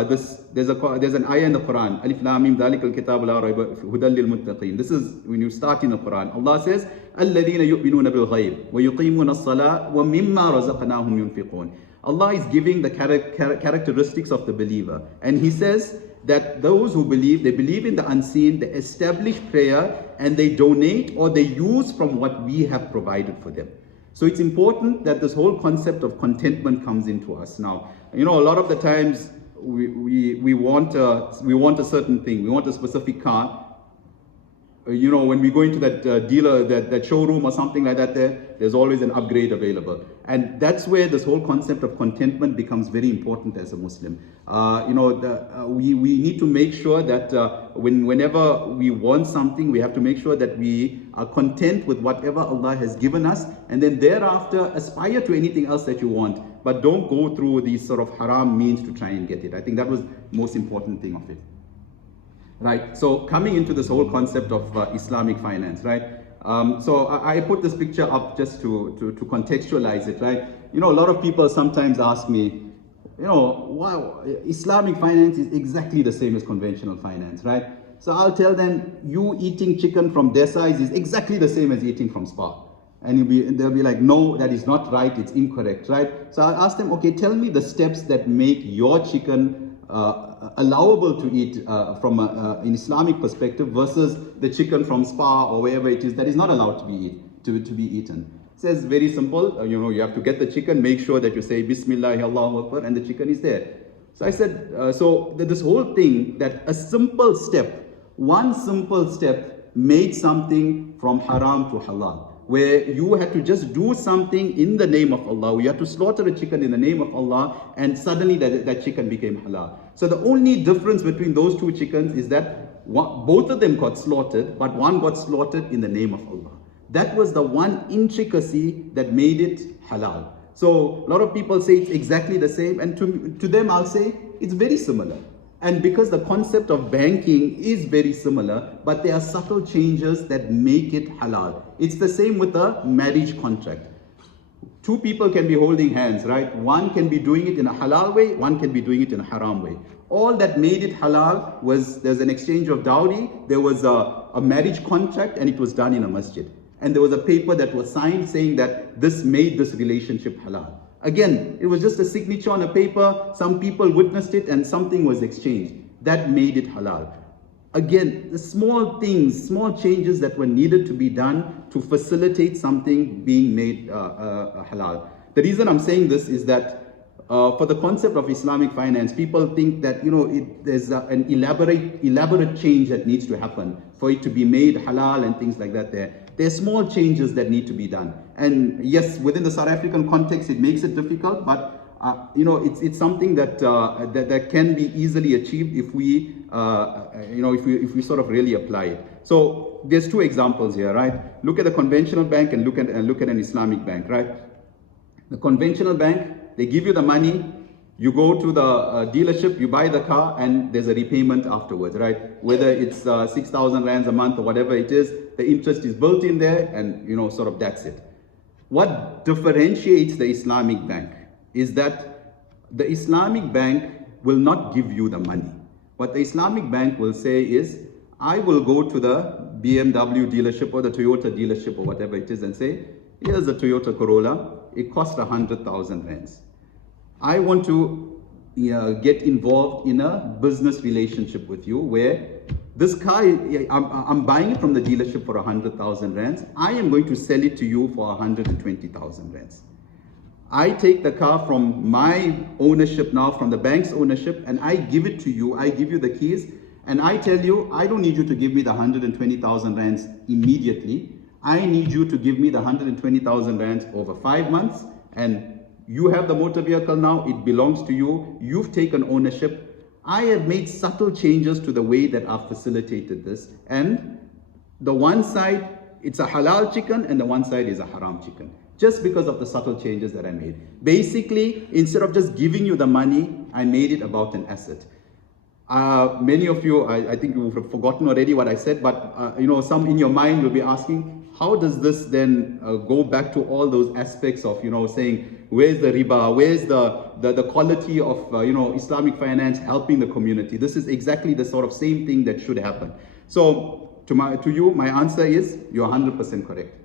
There's an ayah in the Quran, Alif Lam Mim Dhalikal Kitab La Rayba Hudan Lil Muttaqin. This is when you start in the Quran. Allah says, Alladhina yu'minuna bil ghayb wa yuqimuna as-salah wa mimma razaqnahum yunfiqun. Allah is giving the characteristics of the believer, and He says that those who believe, they believe in the unseen, they establish prayer, and they donate or they use from what we have provided for them. So it's important that this whole concept of contentment comes into us. Now, a lot of the times we want a certain thing, we want a specific car. When we go into that dealer, that showroom or something like that, there's always an upgrade available. And that's where this whole concept of contentment becomes very important as a Muslim. We need to make sure that whenever we want something, we have to make sure that we are content with whatever Allah has given us, and then thereafter aspire to anything else that you want. But don't go through these sort of haram means to try and get it. I think that was the most important thing of it. Right, so coming into this whole concept of Islamic finance, right? So I put this picture up just to contextualize it, right? A lot of people sometimes ask me, wow, Islamic finance is exactly the same as conventional finance, right? So I'll tell them, you eating chicken from Desai's is exactly the same as eating from Spa. And they'll be like, no, that is not right, it's incorrect, right? So I'll ask them, okay, tell me the steps that make your chicken allowable to eat from an Islamic perspective versus the chicken from Spa or wherever it is that is not allowed to be eaten. It says very simple, you have to get the chicken, make sure that you say Bismillah, Allahu Akbar, and the chicken is there. So I said, this whole thing, that a simple step, one simple step made something from haram to halal. where you had to just do something in the name of Allah. You had to slaughter a chicken in the name of Allah, and suddenly that chicken became halal. So the only difference between those two chickens is that both of them got slaughtered, but one got slaughtered in the name of Allah. That was the one intricacy that made it halal. So a lot of people say it's exactly the same, and to them I'll say it's very similar. And because the concept of banking is very similar, but there are subtle changes that make it halal. It's the same with a marriage contract. Two people can be holding hands, right? One can be doing it in a halal way, one can be doing it in a haram way. All that made it halal was there's an exchange of dowry, there was a marriage contract, and it was done in a masjid. And there was a paper that was signed saying that this made this relationship halal. Again, it was just a signature on a paper, some people witnessed it and something was exchanged. That made it halal. Again, the small things, small changes that were needed to be done to facilitate something being made halal. The reason I'm saying this is that for the concept of Islamic finance, people think that there's an elaborate change that needs to happen for it to be made halal and things like that there. There are small changes that need to be done. And yes, within the South African context, it makes it difficult, but it's something that that can be easily achieved if we if we sort of really apply it. So there's two examples here, right? Look at the conventional bank and look at an Islamic bank, right? The conventional bank, they give you the money, you go to the dealership, you buy the car, and there's a repayment afterwards, right? Whether it's 6,000 rands a month or whatever it is, the interest is built in there, and sort of that's it. What differentiates the Islamic bank is that the Islamic bank will not give you the money. What the Islamic bank will say is, I will go to the BMW dealership or the Toyota dealership or whatever it is and say, here's the Toyota Corolla, it costs 100,000 rands. I want to get involved in a business relationship with you where this car, I'm buying it from the dealership for 100,000 rands. I am going to sell it to you for 120,000 rands. I take the car from my ownership now, from the bank's ownership, and I give it to you. I give you the keys, and I tell you, I don't need you to give me the 120,000 rands immediately. I need you to give me the 120,000 rands over 5 months, and you have the motor vehicle now, it belongs to you, you've taken ownership. I have made subtle changes to the way that I've facilitated this, and the one side, it's a halal chicken, and the one side is a haram chicken, just because of the subtle changes that I made. Basically, instead of just giving you the money, I made it about an asset. Many of you, I think you've forgotten already what I said, but some in your mind will be asking, how does this then go back to all those aspects of saying, where's the riba, where's the quality of Islamic finance helping the community? This is exactly the sort of same thing that should happen. So to you, my answer is, you're 100% correct.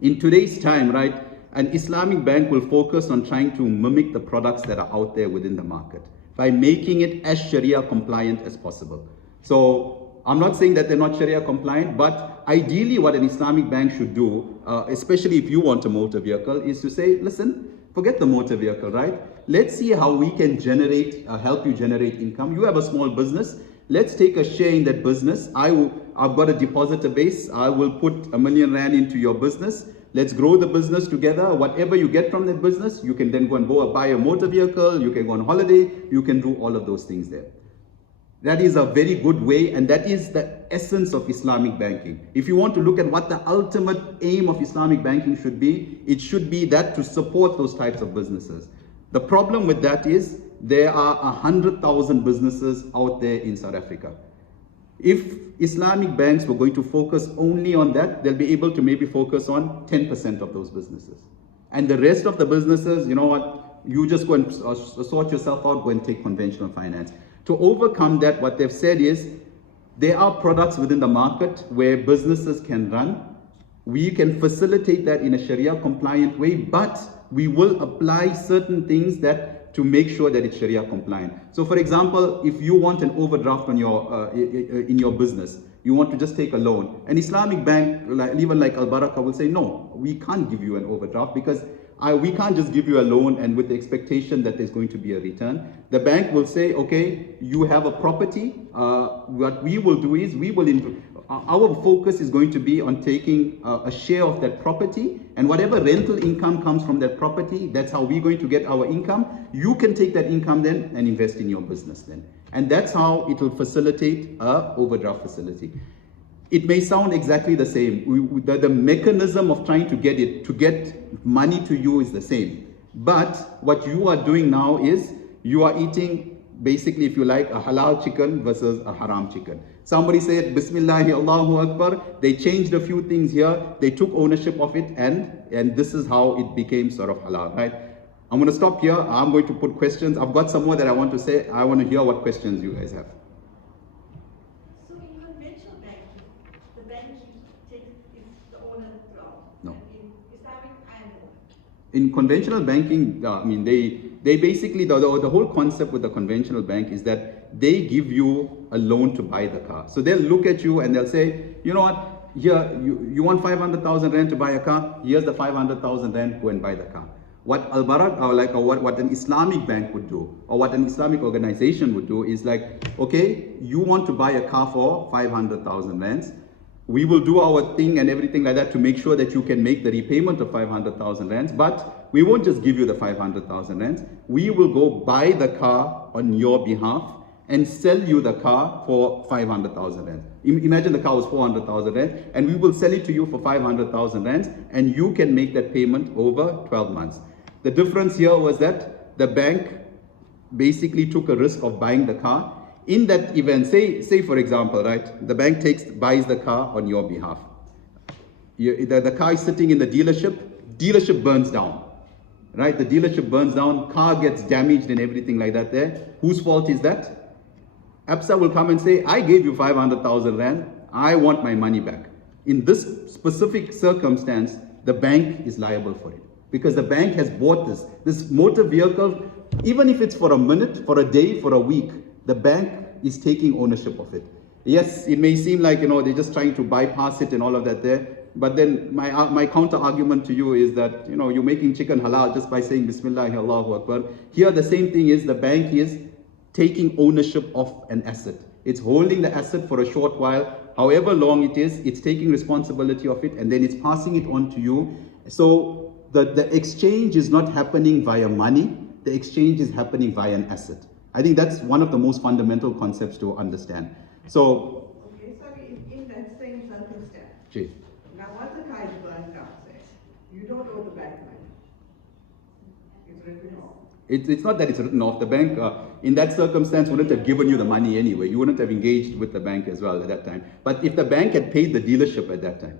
In today's time, right, an Islamic bank will focus on trying to mimic the products that are out there within the market by making it as Sharia compliant as possible. So I'm not saying that they're not Sharia compliant, but ideally what an Islamic bank should do, especially if you want a motor vehicle, is to say, listen, forget the motor vehicle, right? Let's see how we can help you generate income. You have a small business. Let's take a share in that business. I've got a depositor base. I will put R1 million into your business. Let's grow the business together. Whatever you get from that business, you can then go and buy a motor vehicle. You can go on holiday. You can do all of those things there. That is a very good way, and that is the essence of Islamic banking. If you want to look at what the ultimate aim of Islamic banking should be, it should be that to support those types of businesses. The problem with that is there are 100,000 businesses out there in South Africa. If Islamic banks were going to focus only on that, they'll be able to maybe focus on 10% of those businesses. And the rest of the businesses, you know what, you just go and sort yourself out, go and take conventional finance. To overcome that, what they've said is, there are products within the market where businesses can run. We can facilitate that in a Sharia compliant way, but we will apply certain things to make sure that it's Sharia compliant. So for example, if you want an overdraft on in your business, you want to just take a loan, an Islamic bank, even like Al Barakah, will say, no, we can't give you an overdraft because we can't just give you a loan and with the expectation that there's going to be a return. The bank will say, okay, you have a property. What we will do is our focus is going to be on taking a share of that property, and whatever rental income comes from that property, that's how we're going to get our income. You can take that income then and invest in your business then. And that's how it will facilitate a overdraft facility. It may sound exactly the same. The mechanism of trying to get money to you is the same. But what you are doing now is you are eating, basically, if you like, a halal chicken versus a haram chicken. Somebody said, Bismillahi Allahu Akbar. They changed a few things here. They took ownership of it, and this is how it became sort of halal, right? I'm going to stop here. I'm going to put questions. I've got some more that I want to say. I want to hear what questions you guys have. So in conventional banking, the bank takes the owner throughout. No. In Islamic, I am owner. In conventional banking, I mean, they basically, the whole concept with the conventional bank is that they give you a loan to buy the car. So they'll look at you and they'll say, you know what, here, you want 500,000 rand to buy a car, here's the 500,000 rand, go and buy the car. What Al-Barak, or what an Islamic bank would do, or what an Islamic organization would do is like, okay, you want to buy a car for 500,000 rands. We will do our thing and everything like that to make sure that you can make the repayment of 500,000 rands, but we won't just give you the 500,000 rands. We will go buy the car on your behalf and sell you the car for 500,000 rands. Imagine the car was 400,000 rands, and we will sell it to you for 500,000 rands, and you can make that payment over 12 months. The difference here was that the bank basically took a risk of buying the car. In that event, say for example, right, the bank buys the car on your behalf. The car is sitting in the dealership burns down, right? The dealership burns down, car gets damaged and everything like that there. Whose fault is that? ABSA will come and say, I gave you 500,000 rand, I want my money back. In this specific circumstance, the bank is liable for it. Because the bank has bought this motor vehicle, even if it's for a minute, for a day, for a week, the bank is taking ownership of it. Yes, it may seem like, they're just trying to bypass it and all of that there. But then my counter argument to you is that, you're making chicken halal just by saying Bismillah Allahu Akbar. Here the same thing is the bank is taking ownership of an asset. It's holding the asset for a short while, however long it is, it's taking responsibility of it, and then it's passing it on to you. So the exchange is not happening via money, the exchange is happening via an asset. I think that's one of the most fundamental concepts to understand. So, Okay, so in that same circumstance, Chief. now once the car is burned down, say, you don't owe the bank money. It's written off. It's not that it's written off. The bank, in that circumstance, wouldn't have given you the money anyway. You wouldn't have engaged with the bank as well at that time. But if the bank had paid the dealership at that time,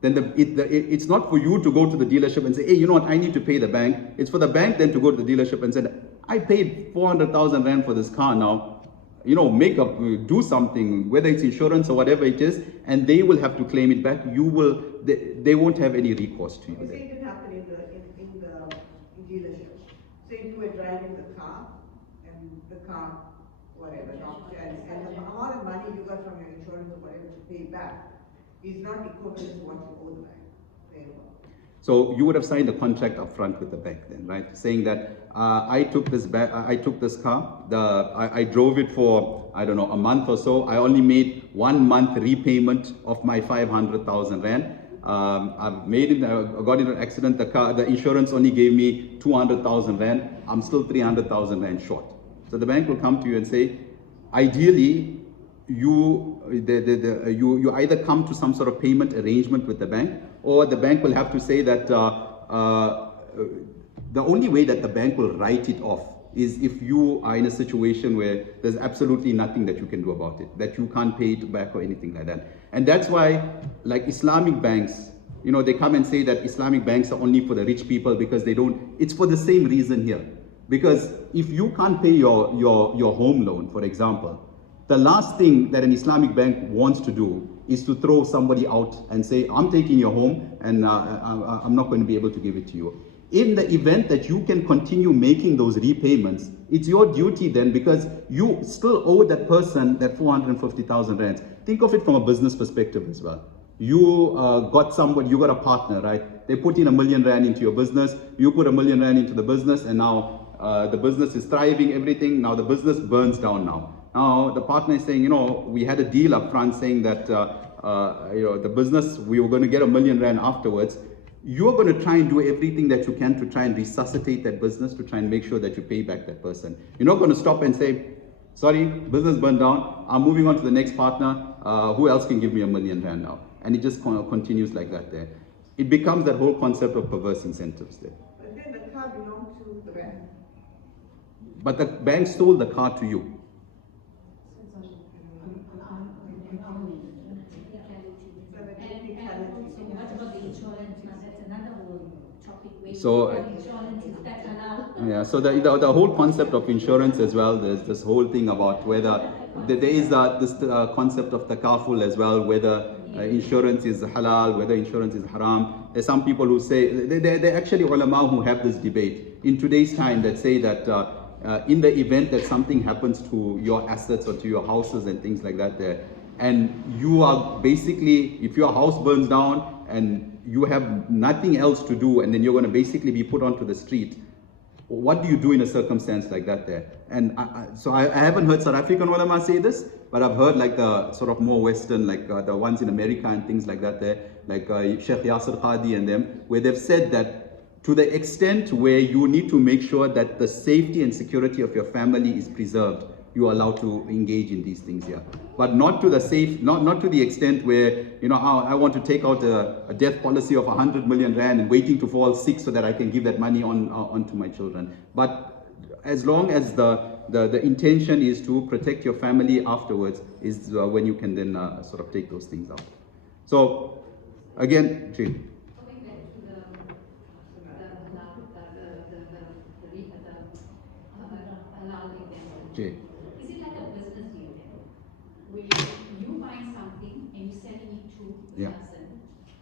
then it's not for you to go to the dealership and say, hey, you know what, I need to pay the bank. It's for the bank then to go to the dealership and say, I paid 400,000 rand for this car now. Do something, whether it's insurance or whatever it is, and they will have to claim it back. They won't have any recourse to you. You say it didn't happen in the dealership. Say you were driving the car, and the car, whatever, and the amount of money you got from your insurance or whatever to pay back is not equivalent to what you owe the bank. So you would have signed a contract up front with the bank then, right? Saying that I took this car, I drove it for, I don't know, a month or so. I only made 1 month repayment of my 500,000 rand. I got in an accident, the insurance only gave me 200,000 rand. I'm still 300,000 rand short. So the bank will come to you and say, ideally, you either come to some sort of payment arrangement with the bank, or the bank will have to say that the only way that the bank will write it off is if you are in a situation where there's absolutely nothing that you can do about it, that you can't pay it back or anything like that. And that's why, like Islamic banks, they come and say that Islamic banks are only for the rich people because they don't. It's for the same reason here. Because if you can't pay your home loan, for example, the last thing that an Islamic bank wants to do is to throw somebody out and say, I'm taking your home and I'm not going to be able to give it to you. In the event that you can continue making those repayments, it's your duty then, because you still owe that person that 450,000 rands. Think of it from a business perspective as well. You got a partner, right? They put in R1 million into your business, you put R1 million into the business, and now the business is thriving, everything. Now the business burns down now. Now the partner is saying, we had a deal up front saying that the business, we were going to get R1 million afterwards. You're going to try and do everything that you can to try and resuscitate that business, to try and make sure that you pay back that person. You're not going to stop and say, sorry, business burned down, I'm moving on to the next partner, who else can give me R1 million now? And it just continues like that there. It becomes that whole concept of perverse incentives there. But then the car belongs to the bank. But the bank stole the car to you. So what about the insurance? Now that's another whole topic. So, Insurance, is that allowed? Yeah, so the whole concept of insurance as well, there's this whole thing about whether there is this concept of takaful as well, whether insurance is halal, whether insurance is haram. There's some people who say, they're actually ulama who have this debate in today's time that say that in the event that something happens to your assets or to your houses and things like that there, and you are basically, if your house burns down and you have nothing else to do, and then you're going to basically be put onto the street, what do you do in a circumstance like that there? And so I haven't heard South African ulama say this, but I've heard like the sort of more Western, like the ones in America and things like that there, like Sheikh Yasir Qadi and them, where they've said that to the extent where you need to make sure that the safety and security of your family is preserved, you are allowed to engage in these things here. But not to the not to the extent where, I want to take out a death policy of 100 million rand and waiting to fall sick so that I can give that money on to my children. But as long as the intention is to protect your family afterwards, is when you can then sort of take those things out. So again, Jane. Going back to the halal example. Jane. Is it like a business deal then? Where you buy something and you're selling it to the person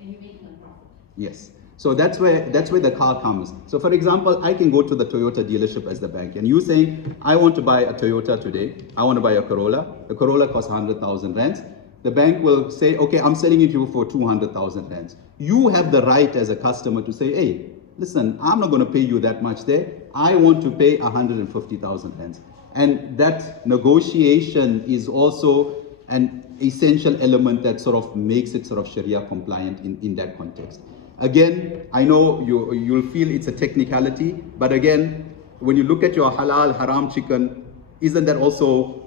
and you're making a profit? Yes. So that's where the car comes. So for example, I can go to the Toyota dealership as the bank, and you saying, I want to buy a Toyota today. I want to buy a Corolla. The Corolla costs 100,000 rands. The bank will say, okay, I'm selling it to you for 200,000 rands. You have the right as a customer to say, hey, listen, I'm not going to pay you that much there. I want to pay 150,000 rands. And that negotiation is also an essential element that sort of makes it sort of Sharia compliant in that context. Again, I know you'll feel it's a technicality, but again, when you look at your halal, haram chicken, isn't that also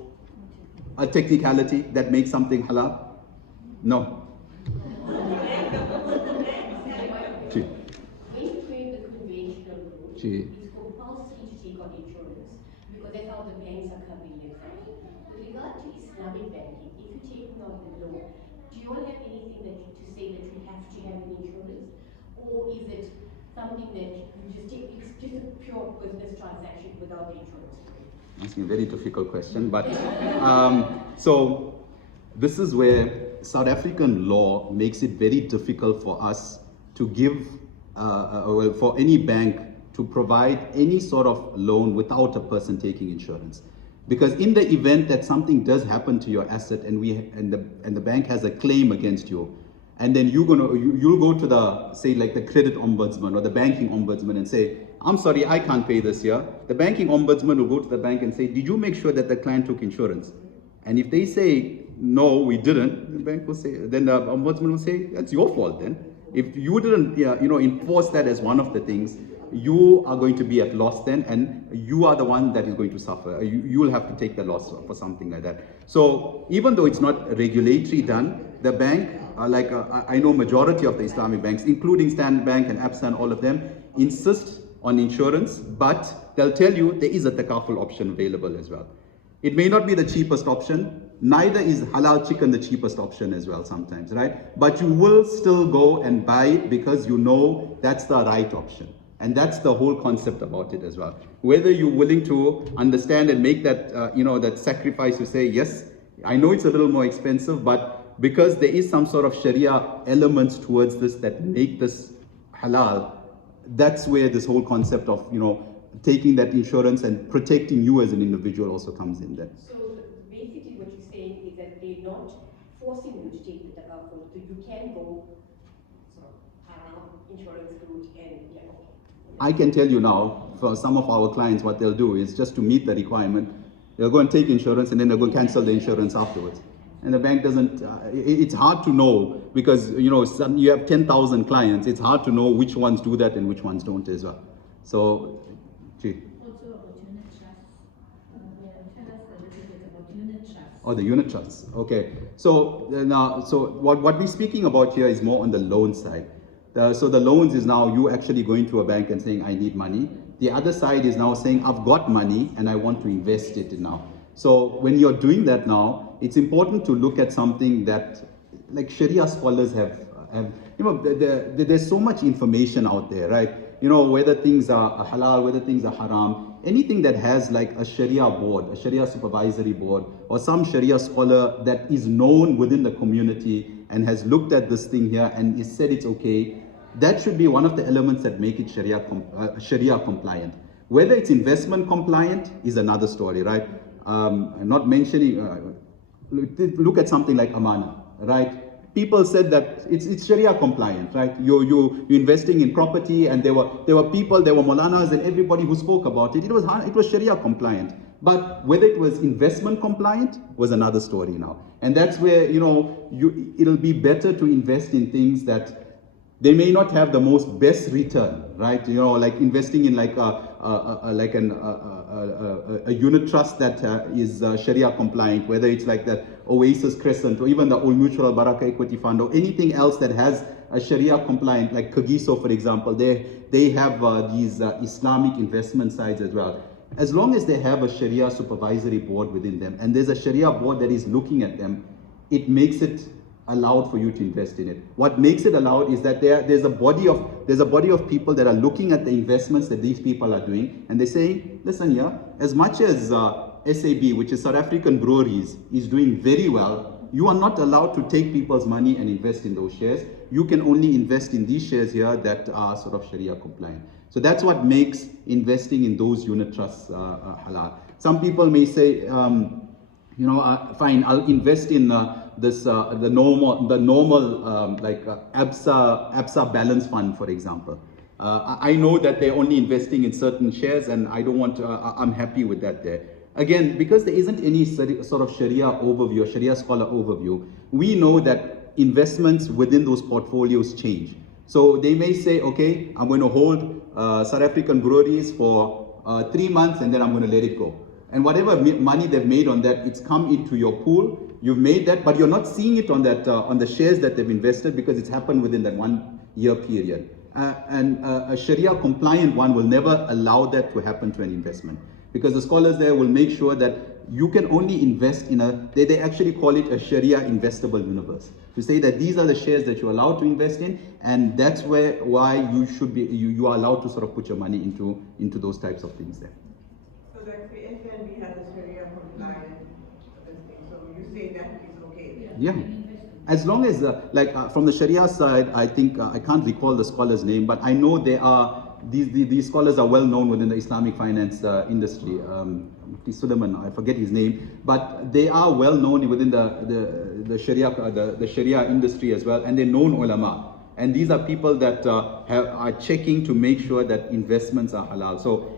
a technicality that makes something halal? No. When you create the conventional rule, it's compulsory to take on insurance because that's how the banks are covering themselves. With regard to Islamic banking, if you're taking on the loan, do you all have anything to say that you have to have an insurance? Or is it something that you just take, it's just a pure business transaction without the insurance? Asking a very difficult question, but so this is where South African law makes it very difficult for us to give, for any bank to provide any sort of loan without a person taking insurance. Because in the event that something does happen to your asset and the bank has a claim against you, and then you'll go to the, say, like the credit ombudsman or the banking ombudsman and say, I'm sorry, I can't pay this year. The banking ombudsman will go to the bank and say, did you make sure that the client took insurance? And if they say, no, we didn't, the bank will say, then the ombudsman will say, that's your fault then. If you didn't enforce that as one of the things, you are going to be at loss then, and you are the one that is going to suffer. You will have to take the loss for something like that. So even though it's not regulatory done, the bank, I know majority of the Islamic banks, including Standard Bank and Absa and all of them, insist on insurance, but they'll tell you there is a takaful option available as well. It may not be the cheapest option, neither is halal chicken the cheapest option as well sometimes, right? But you will still go and buy it because you know that's the right option. And that's the whole concept about it as well. Whether you're willing to understand and make that, that sacrifice to say, yes, I know it's a little more expensive, but because there is some sort of Sharia elements towards this that make this halal, that's where this whole concept of, taking that insurance and protecting you as an individual also comes in there. So basically what you're saying is that they're not forcing you to take the takaful, so you can go sort of insurance route and I can tell you now, for some of our clients, what they'll do is just to meet the requirement, they'll go and take insurance and then they'll go cancel the insurance afterwards. and the bank doesn't, it's hard to know because, you know, you have 10,000 clients, it's hard to know which ones do that and which ones don't as well. So, gee. Also about unit trusts. Tell us a little bit about unit trusts. Oh, the unit trusts. Okay. So now, what we're speaking about here is more on the loan side. So the loans is now you actually going to a bank and saying, I need money. The other side is now saying, I've got money and I want to invest it now. So when you're doing that now, it's important to look at something that, like Sharia scholars have you know, there's so much information out there, right? You know, whether things are halal, whether things are haram, anything that has like a Sharia board, a Sharia supervisory board, or some Sharia scholar that is known within the community and has looked at this thing here and is said it's okay, that should be one of the elements that make it Sharia compliant. Whether it's investment compliant is another story, right? I'm not mentioning, look at something like Amana, right? People said that it's Sharia compliant, right? You're investing in property, and there were people, there were Maulanas and everybody who spoke about it. It was Sharia compliant. But whether it was investment compliant was another story now. And that's where, you know, it'll be better to invest in things that they may not have the most best return, right? You know, like investing in like a unit trust that is Sharia compliant, whether it's like the Oasis Crescent or even the Old Mutual Baraka Equity Fund or anything else that has a Sharia compliant, like Kagiso, for example. They have these Islamic investment sides as well. As long as they have a Sharia supervisory board within them, and there's a Sharia board that is looking at them, it makes it allowed for you to invest in it. What makes it allowed is that there's a body of people that are looking at the investments that these people are doing, and they're saying, listen here, as much as SAB, which is South African Breweries, is doing very well, you are not allowed to take people's money and invest in those shares. You can only invest in these shares here that are sort of Sharia compliant. So that's what makes investing in those unit trusts halal. Some people may say, you know, fine, I'll invest in the normal like ABSA balance fund, for example. I know that they're only investing in certain shares, and I don't want to, I'm happy with that there. Again, because there isn't any sort of Sharia overview, Sharia scholar overview, we know that investments within those portfolios change. So they may say, okay, I'm going to hold South African breweries for 3 months and then I'm going to let it go. And whatever money they've made on that, it's come into your pool. You've made that, but you're not seeing it on that on the shares that they've invested because it's happened within that 1 year period. And a Sharia compliant one will never allow that to happen to an investment, because the scholars there will make sure that you can only invest in they actually call it a Sharia investable universe, to say that these are the shares that you're allowed to invest in, and that's why you should be, you are allowed to sort of put your money into those types of things there. So that FNB has a Sharia compliant thing, so you say that is okay? Yeah. As long as, from the Sharia side, I think, I can't recall the scholar's name, but I know they are, these scholars are well known within the Islamic finance industry. Mufti Suleiman, I forget his name, but they are well known within the Sharia industry as well, and they're known ulama. And these are people that are checking to make sure that investments are halal. So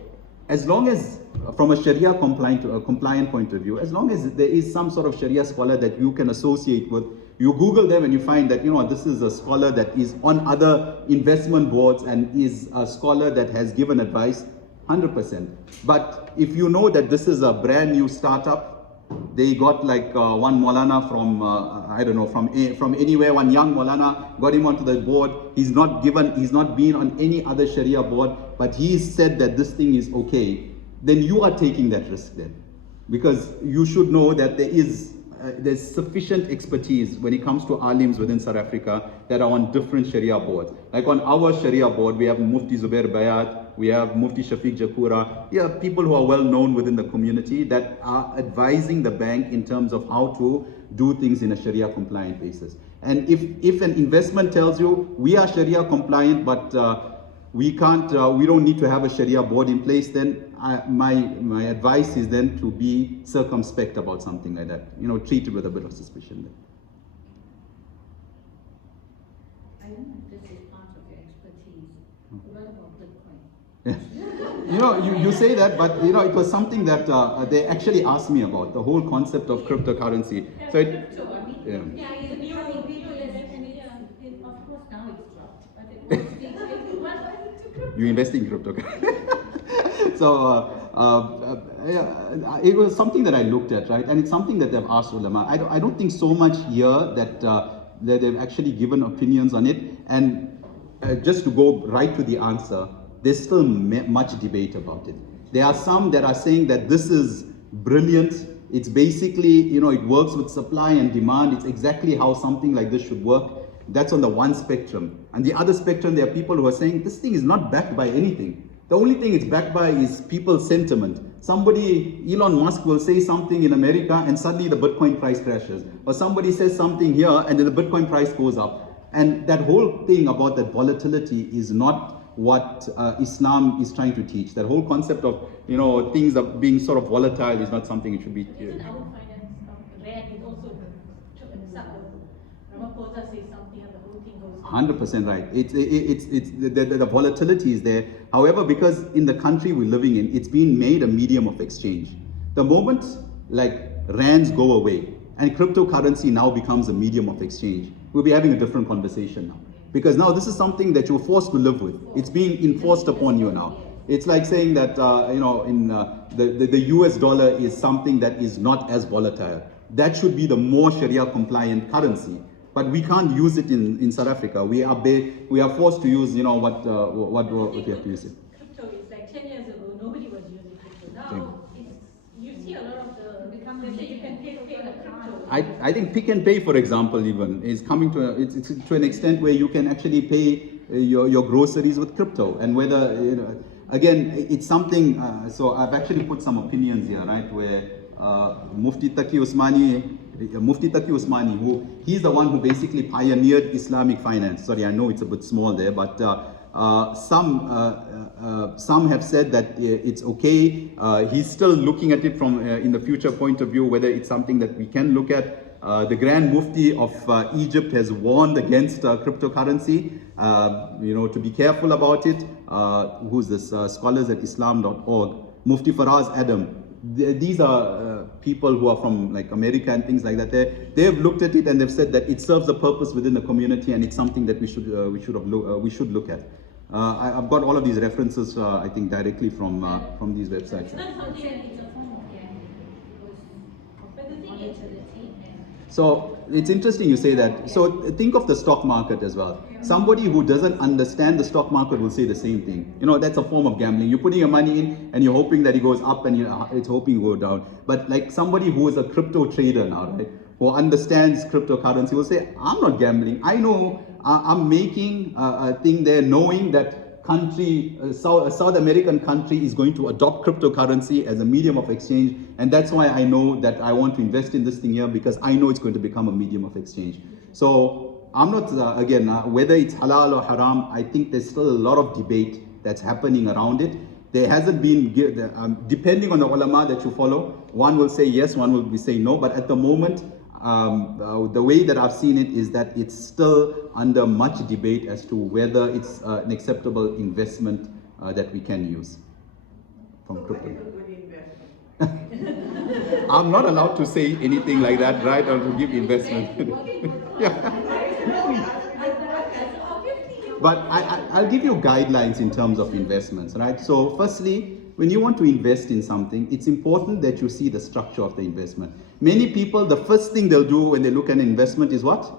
as long as, from a Sharia compliant point of view, as long as there is some sort of Sharia scholar that you can associate with, you Google them and you find that, you know, this is a scholar that is on other investment boards and is a scholar that has given advice, 100%. But if you know that this is a brand new startup, they got like one Maulana from, I don't know, from anywhere, one young Maulana, got him onto the board. He's not been on any other Sharia board, but he said that this thing is okay. Then you are taking that risk then. Because you should know that there's sufficient expertise when it comes to alims within South Africa that are on different Sharia boards. Like on our Sharia board, we have Mufti Zubair Bayat, we have Mufti Shafiq Jakura. We have people who are well known within the community that are advising the bank in terms of how to do things in a Sharia compliant basis. And if an investment tells you we are Sharia compliant, but we don't need to have a Sharia board in place, then my advice is then to be circumspect about something like that. You know, treat it with a bit of suspicion. I don't know if this is part of your expertise. What about Bitcoin? you say that, but it was something that they actually asked me about, the whole concept of cryptocurrency. So Crypto, I mean, yeah. it's a new and of course now it's dropped, but it was the what was it to crypto? You invest in cryptocurrency. So yeah, it was something that I looked at, right? And it's something that they've asked ulama. I don't think so much here that that they've actually given opinions on it. And just to go right to the answer, there's still much debate about it. There are some that are saying that this is brilliant. It's basically, it works with supply and demand. It's exactly how something like this should work. That's on the one spectrum. And the other spectrum, there are people who are saying this thing is not backed by anything. The only thing it's backed by is people's sentiment. Somebody, Elon Musk will say something in America and suddenly the Bitcoin price crashes. Or somebody says something here and then the Bitcoin price goes up. And that whole thing about that volatility is not what Islam is trying to teach. That whole concept of, things are being sort of volatile is not something it should be. Isn't our finance rand is also Ramaphosa says something and the whole thing goes 100% right. It's the volatility is there. However, because in the country we're living in, it's been made a medium of exchange. The moment like rands go away and cryptocurrency now becomes a medium of exchange, we'll be having a different conversation now. Because now this is something that you're forced to live with. It's being enforced upon you now. It's like saying that the US dollar is something that is not as volatile. That should be the more Sharia compliant currency. But we can't use it in South Africa. We are forced to use what we have to use it. Crypto is like 10 years ago, nobody was using crypto. Now you see a lot of they say you can pay with crypto. I think Pick and Pay, for example, even is coming to it's to an extent where you can actually pay your groceries with crypto. And whether again, it's something. So I've actually put some opinions here, right? Where Mufti Taqi Usmani, he's the one who basically pioneered Islamic finance. Sorry, I know it's a bit small there, but some have said that it's okay. He's still looking at it from in the future point of view, whether it's something that we can look at. The Grand Mufti of Egypt has warned against cryptocurrency, to be careful about it. Who's this? Scholars at Islam.org. Mufti Faraz Adam. These are people who are from like America and things like that. They've looked at it and they've said that it serves a purpose within the community and it's something that we should look at. I've got all of these references, I think, directly from these websites. It's not something that it's a form of gambling. But the thing is, so it's interesting you say that. So think of the stock market as well. Somebody who doesn't understand the stock market will say the same thing. That's a form of gambling. You're putting your money in and you're hoping that it goes up and it's hoping it go down. But like somebody who is a crypto trader now, right, who understands cryptocurrency will say, I'm not gambling. I know I'm making a thing there knowing that a South American country is going to adopt cryptocurrency as a medium of exchange, and that's why I know that I want to invest in this thing here, because I know it's going to become a medium of exchange. So I'm not, whether it's halal or haram, I think there's still a lot of debate that's happening around it. There hasn't been, depending on the ulama that you follow, one will say yes, one will be saying no, but at the moment, the way that I've seen it is that it's still under much debate as to whether it's an acceptable investment that we can use from crypto. What is a good investment? I'm not allowed to say anything like that, right, or to give investment. But I'll give you guidelines in terms of investments, right? So firstly, when you want to invest in something, it's important that you see the structure of the investment. Many people, the first thing they'll do when they look at an investment is what?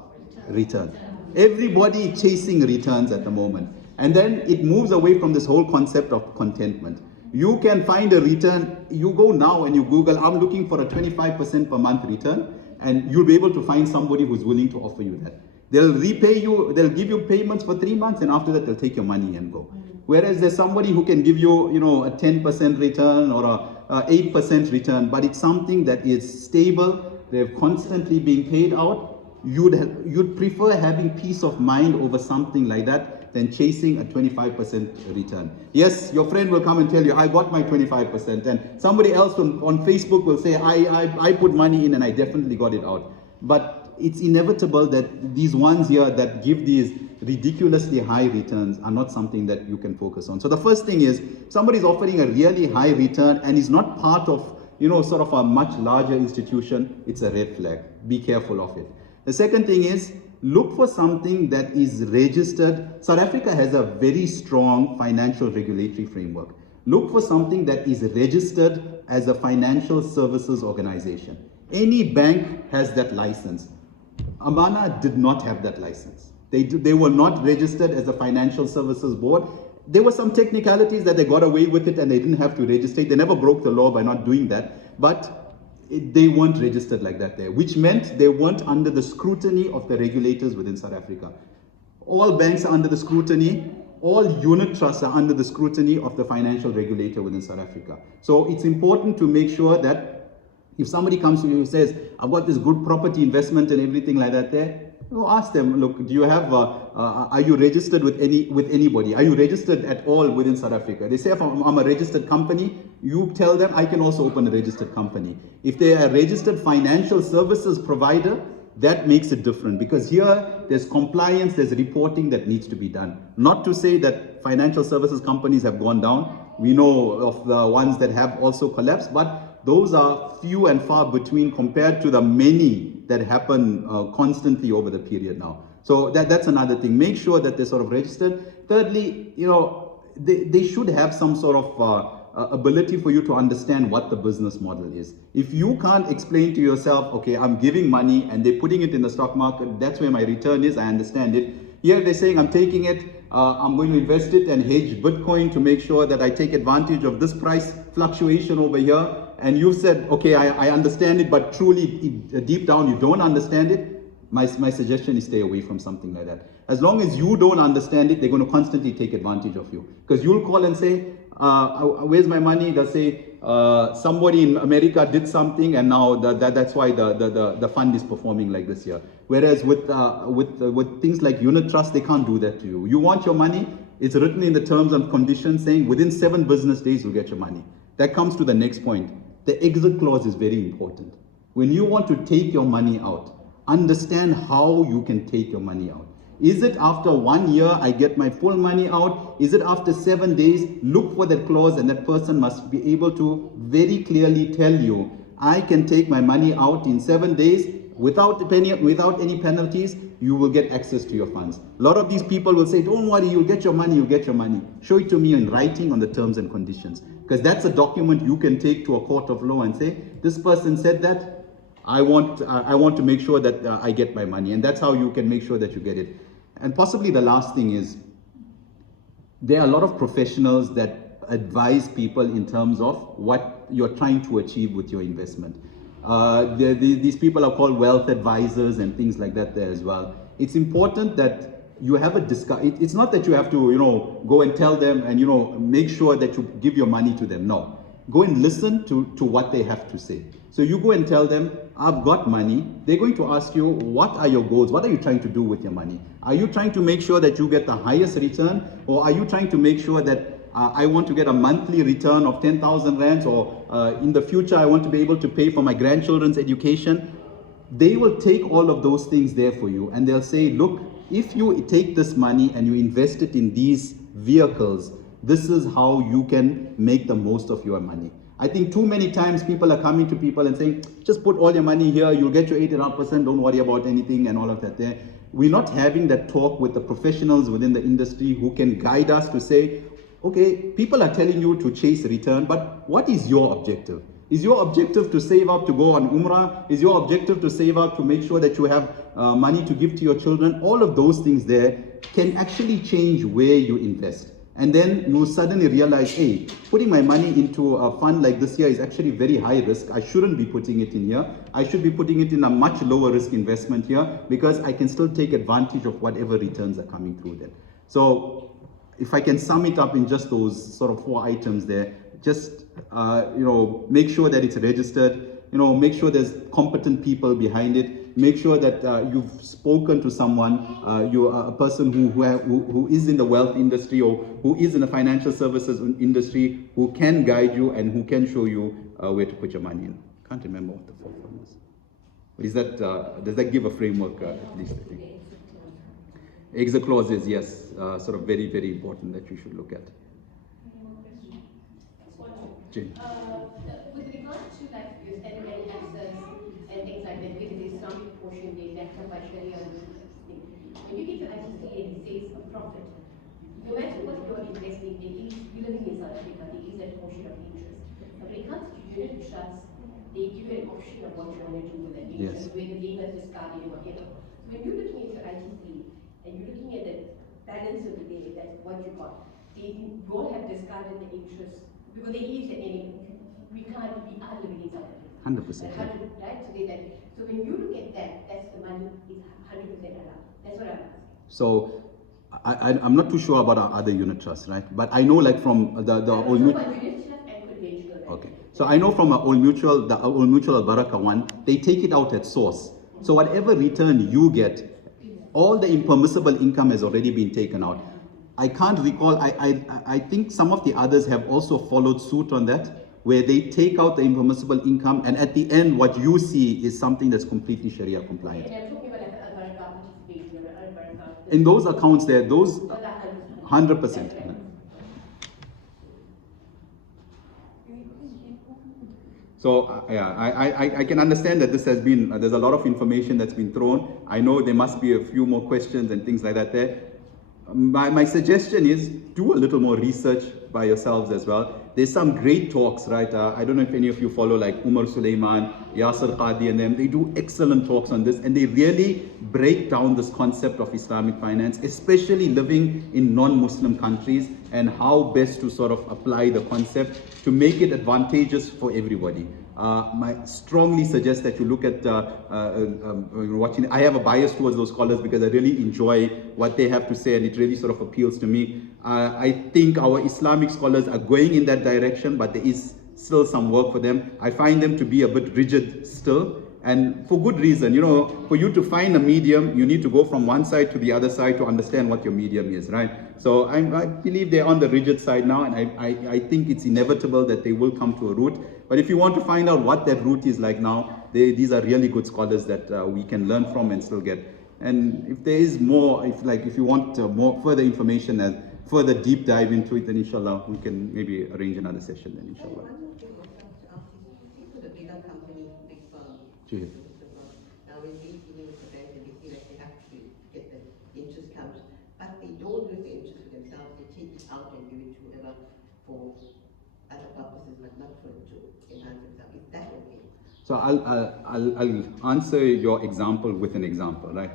Return. Everybody chasing returns at the moment. And then it moves away from this whole concept of contentment. You can find a return. You go now and you Google, I'm looking for a 25% per month return, and you'll be able to find somebody who's willing to offer you that. They'll repay you, they'll give you payments for 3 months, and after that they'll take your money and go. Whereas there's somebody who can give you, a 10% return or a 8% return, but it's something that is stable, they're constantly being paid out. You'd prefer having peace of mind over something like that than chasing a 25% return. Yes, your friend will come and tell you, I got my 25%, and somebody else on Facebook will say, I put money in and I definitely got it out. But it's inevitable that these ones here that give these ridiculously high returns are not something that you can focus on. So the first thing is, somebody's offering a really high return and is not part of, sort of a much larger institution, it's a red flag. Be careful of it. The second thing is, look for something that is registered. South Africa has a very strong financial regulatory framework. Look for something that is registered as a financial services organization. Any bank has that license. Amana did not have that license. They were not registered as a financial services board. There were some technicalities that they got away with it and they didn't have to register it. They never broke the law by not doing that, but they weren't registered like that there, which meant they weren't under the scrutiny of the regulators within South Africa. All banks are under the scrutiny. All unit trusts are under the scrutiny of the financial regulator within South Africa. So it's important to make sure that if somebody comes to you and says, I've got this good property investment and everything like that there, you ask them, look, do you have, are you registered with anybody? Are you registered at all within South Africa? They say, if I'm a registered company, you tell them, I can also open a registered company. If they are a registered financial services provider, that makes it different, because here there's compliance, there's reporting that needs to be done. Not to say that financial services companies have gone down. We know of the ones that have also collapsed, but those are few and far between compared to the many that happen constantly over the period now. So that's another thing. Make sure that they're sort of registered. Thirdly, they should have some sort of ability for you to understand what the business model is. If you can't explain to yourself, okay, I'm giving money and they're putting it in the stock market, that's where my return is, I understand it. Here they're saying, I'm taking it, I'm going to invest it and hedge Bitcoin to make sure that I take advantage of this price fluctuation over here. And you've said, okay, I understand it, but truly deep down you don't understand it. My suggestion is stay away from something like that. As long as you don't understand it, they're going to constantly take advantage of you. Because you'll call and say, where's my money? They'll say, somebody in America did something and now that's why the fund is performing like this year. Whereas with things like unit trust, they can't do that to you. You want your money, it's written in the terms and conditions saying within 7 business days you'll get your money. That comes to the next point. The exit clause is very important. When you want to take your money out, understand how you can take your money out. Is it after 1 year I get my full money out? Is it after 7 days? Look for that clause, and that person must be able to very clearly tell you, I can take my money out in 7 days without any penalties. You will get access to your funds. A lot of these people will say, don't worry, you'll get your money, you'll get your money. Show it to me in writing on the terms and conditions, because that's a document you can take to a court of law and say, this person said that, I want to make sure that I get my money. And that's how you can make sure that you get it. And possibly the last thing is, there are a lot of professionals that advise people in terms of what you're trying to achieve with your investment. These people are called wealth advisors and things like that there as well. It's important that you have a discussion. It's not that you have to, go and tell them and, make sure that you give your money to them. No. Go and listen to what they have to say. So you go and tell them, I've got money. They're going to ask you, what are your goals? What are you trying to do with your money? Are you trying to make sure that you get the highest return? Or are you trying to make sure that I want to get a monthly return of 10,000 rands, or in the future I want to be able to pay for my grandchildren's education? They will take all of those things there for you, and they'll say, look, if you take this money and you invest it in these vehicles, this is how you can make the most of your money. I think too many times people are coming to people and saying, just put all your money here, you'll get your 8.5%, don't worry about anything and all of that there. We're not having that talk with the professionals within the industry who can guide us to say, okay, people are telling you to chase return, but what is your objective? Is your objective to save up to go on Umrah? Is your objective to save up to make sure that you have money to give to your children? All of those things there can actually change where you invest. And then you suddenly realize, hey, putting my money into a fund like this here is actually very high risk. I shouldn't be putting it in here. I should be putting it in a much lower risk investment here, because I can still take advantage of whatever returns are coming through there. So if I can sum it up in just those sort of 4 items there, just make sure that it's registered, make sure there's competent people behind it. Make sure that you've spoken to someone, you're a person who is in the wealth industry or who is in the financial services industry, who can guide you and who can show you where to put your money in. Can't remember what the fourth one is. Is that does that give a framework at least? I think. Exit clauses, yes, sort of very, very important that you should look at. Jane. With regard to like this and access and things like that, given the Islamic portion, they backed up by Sharia and thing. When you get your ITC and it says a profit, no matter what you're investing, you're living in South Africa, there is that portion of interest. But when it comes to unit trusts, they give you an option of what you want to do with that interest, whether they're going to discard it or whatever. So when you're looking at your ITC and you're looking at the balance of the day, that's what you got, they will have discarded the interest. Because there is an element, we can't be living in South Africa. 100%. Right? So when you look at that, that's the money is 100% allowed. That's what I'm asking. So I'm not too sure about our other unit trusts, right? But I know like from the old mutual. Unit trust and conventional. Okay. So I know from our old mutual, the old mutual Al Baraka one, they take it out at source. So whatever return you get, all the impermissible income has already been taken out. I can't recall, I think some of the others have also followed suit on that, where they take out the impermissible income and at the end what you see is something that's completely Sharia compliant. And I'm talking about like Al Baraka participation or Al Baraka. In those accounts there, those 100%. So yeah, I can understand that this has been, there's a lot of information that's been thrown. I know there must be a few more questions and things like that there. My suggestion is do a little more research by yourselves as well. There's some great talks, right? I don't know if any of you follow like Umar Sulaiman, Yasser Qadi and them. They do excellent talks on this and they really break down this concept of Islamic finance, especially living in non-Muslim countries and how best to sort of apply the concept to make it advantageous for everybody. I strongly suggest that you look at watching. I have a bias towards those scholars because I really enjoy what they have to say and it really sort of appeals to me. I think our Islamic scholars are going in that direction, but there is still some work for them. I find them to be a bit rigid still, and for good reason. You know, for you to find a medium, you need to go from one side to the other side to understand what your medium is, right? So I believe they're on the rigid side now, and I think it's inevitable that they will come to a route. But if you want to find out what that route is like now, these are really good scholars that we can learn from and still get. And if there is more, if you want more further information and further deep dive into it, then inshallah we can maybe arrange another session then inshallah. One more thing I want to ask is, see for the bigger company, big firm, Sure. now when we dealing with the bank and we see that they have to get the interest comes, but they don't do the interest for themselves, they take it out and give it to whoever for other purposes, but not for to enhance themselves. Is that okay? So I'll answer your example with an example, right?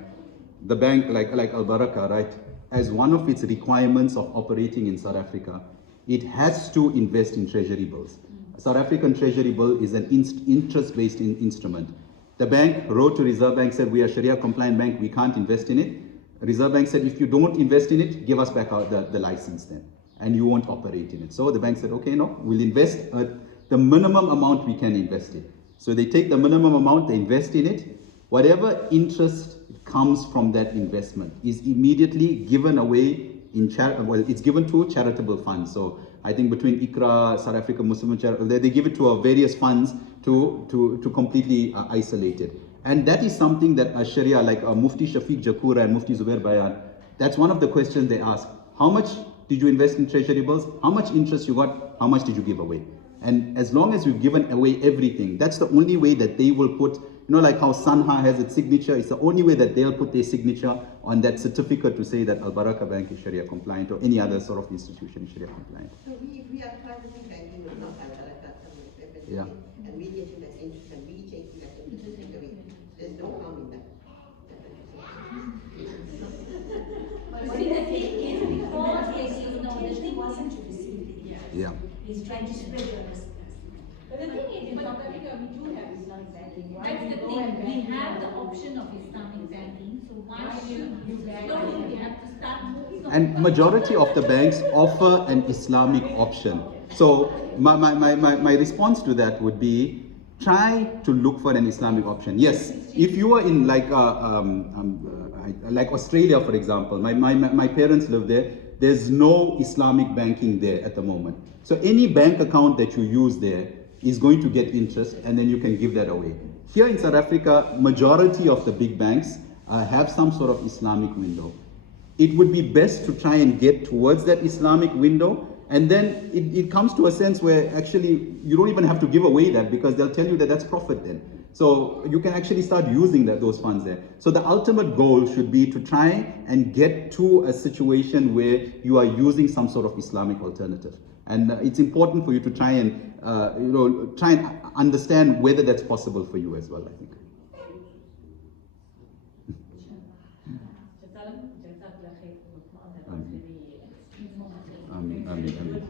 The bank like Al Baraka, right? As one of its requirements of operating in South Africa, it has to invest in treasury bills. A South African treasury bill is an interest-based instrument. The bank wrote to Reserve Bank, said we are Sharia compliant bank, we can't invest in it. Reserve Bank said if you don't invest in it, give us back the license then, and you won't operate in it. So the bank said, okay, no, we'll invest the minimum amount we can invest in. So they take the minimum amount, they invest in it. Whatever interest comes from that investment is immediately given away in it's given to charitable funds. So I think between ICRA, South Africa Muslim they give it to various funds to completely isolate it. And that is something that Sharia, like Mufti Shafiq Jakura and Mufti Zubair Bayan, that's one of the questions they ask. How much did you invest in treasury bills? How much interest you got? How much did you give away? And as long as you've given away everything, that's the only way that they will put, you know, like how Sanha has its signature, it's the only way that they'll put their signature on that certificate to say that Al Baraka Bank is Sharia compliant or any other sort of institution is Sharia compliant. So if we are privately banking, but not Al Baraka, Yeah. and we getting that interest and we taking that interest away, there's no harm in that. But see, the thing is, because they say no, the thing wasn't to receive it. Yeah. He's trying to spread the risk. But the thing is, in South Africa, we do have Islamic banking. Why That's do the you go thing, and we bank have in the option of Islamic banking, so why Why should should you you bank slowly in we it? have to start moving on. And majority of the banks offer an Islamic option. So my response to that would be, try to look for an Islamic option. Yes, if you are in like Australia, for example, my parents live there. There's no Islamic banking there at the moment. So any bank account that you use there is going to get interest, and then you can give that away. Here in South Africa, majority of the big banks have some sort of Islamic window. it would be best to try and get towards that Islamic window. And then it comes to a sense where actually you don't even have to give away that, because they'll tell you that that's profit then. So you can actually start using those funds there. So the ultimate goal should be to try and get to a situation where you are using some sort of Islamic alternative. And it's important for you to try and understand whether that's possible for you as well, I think.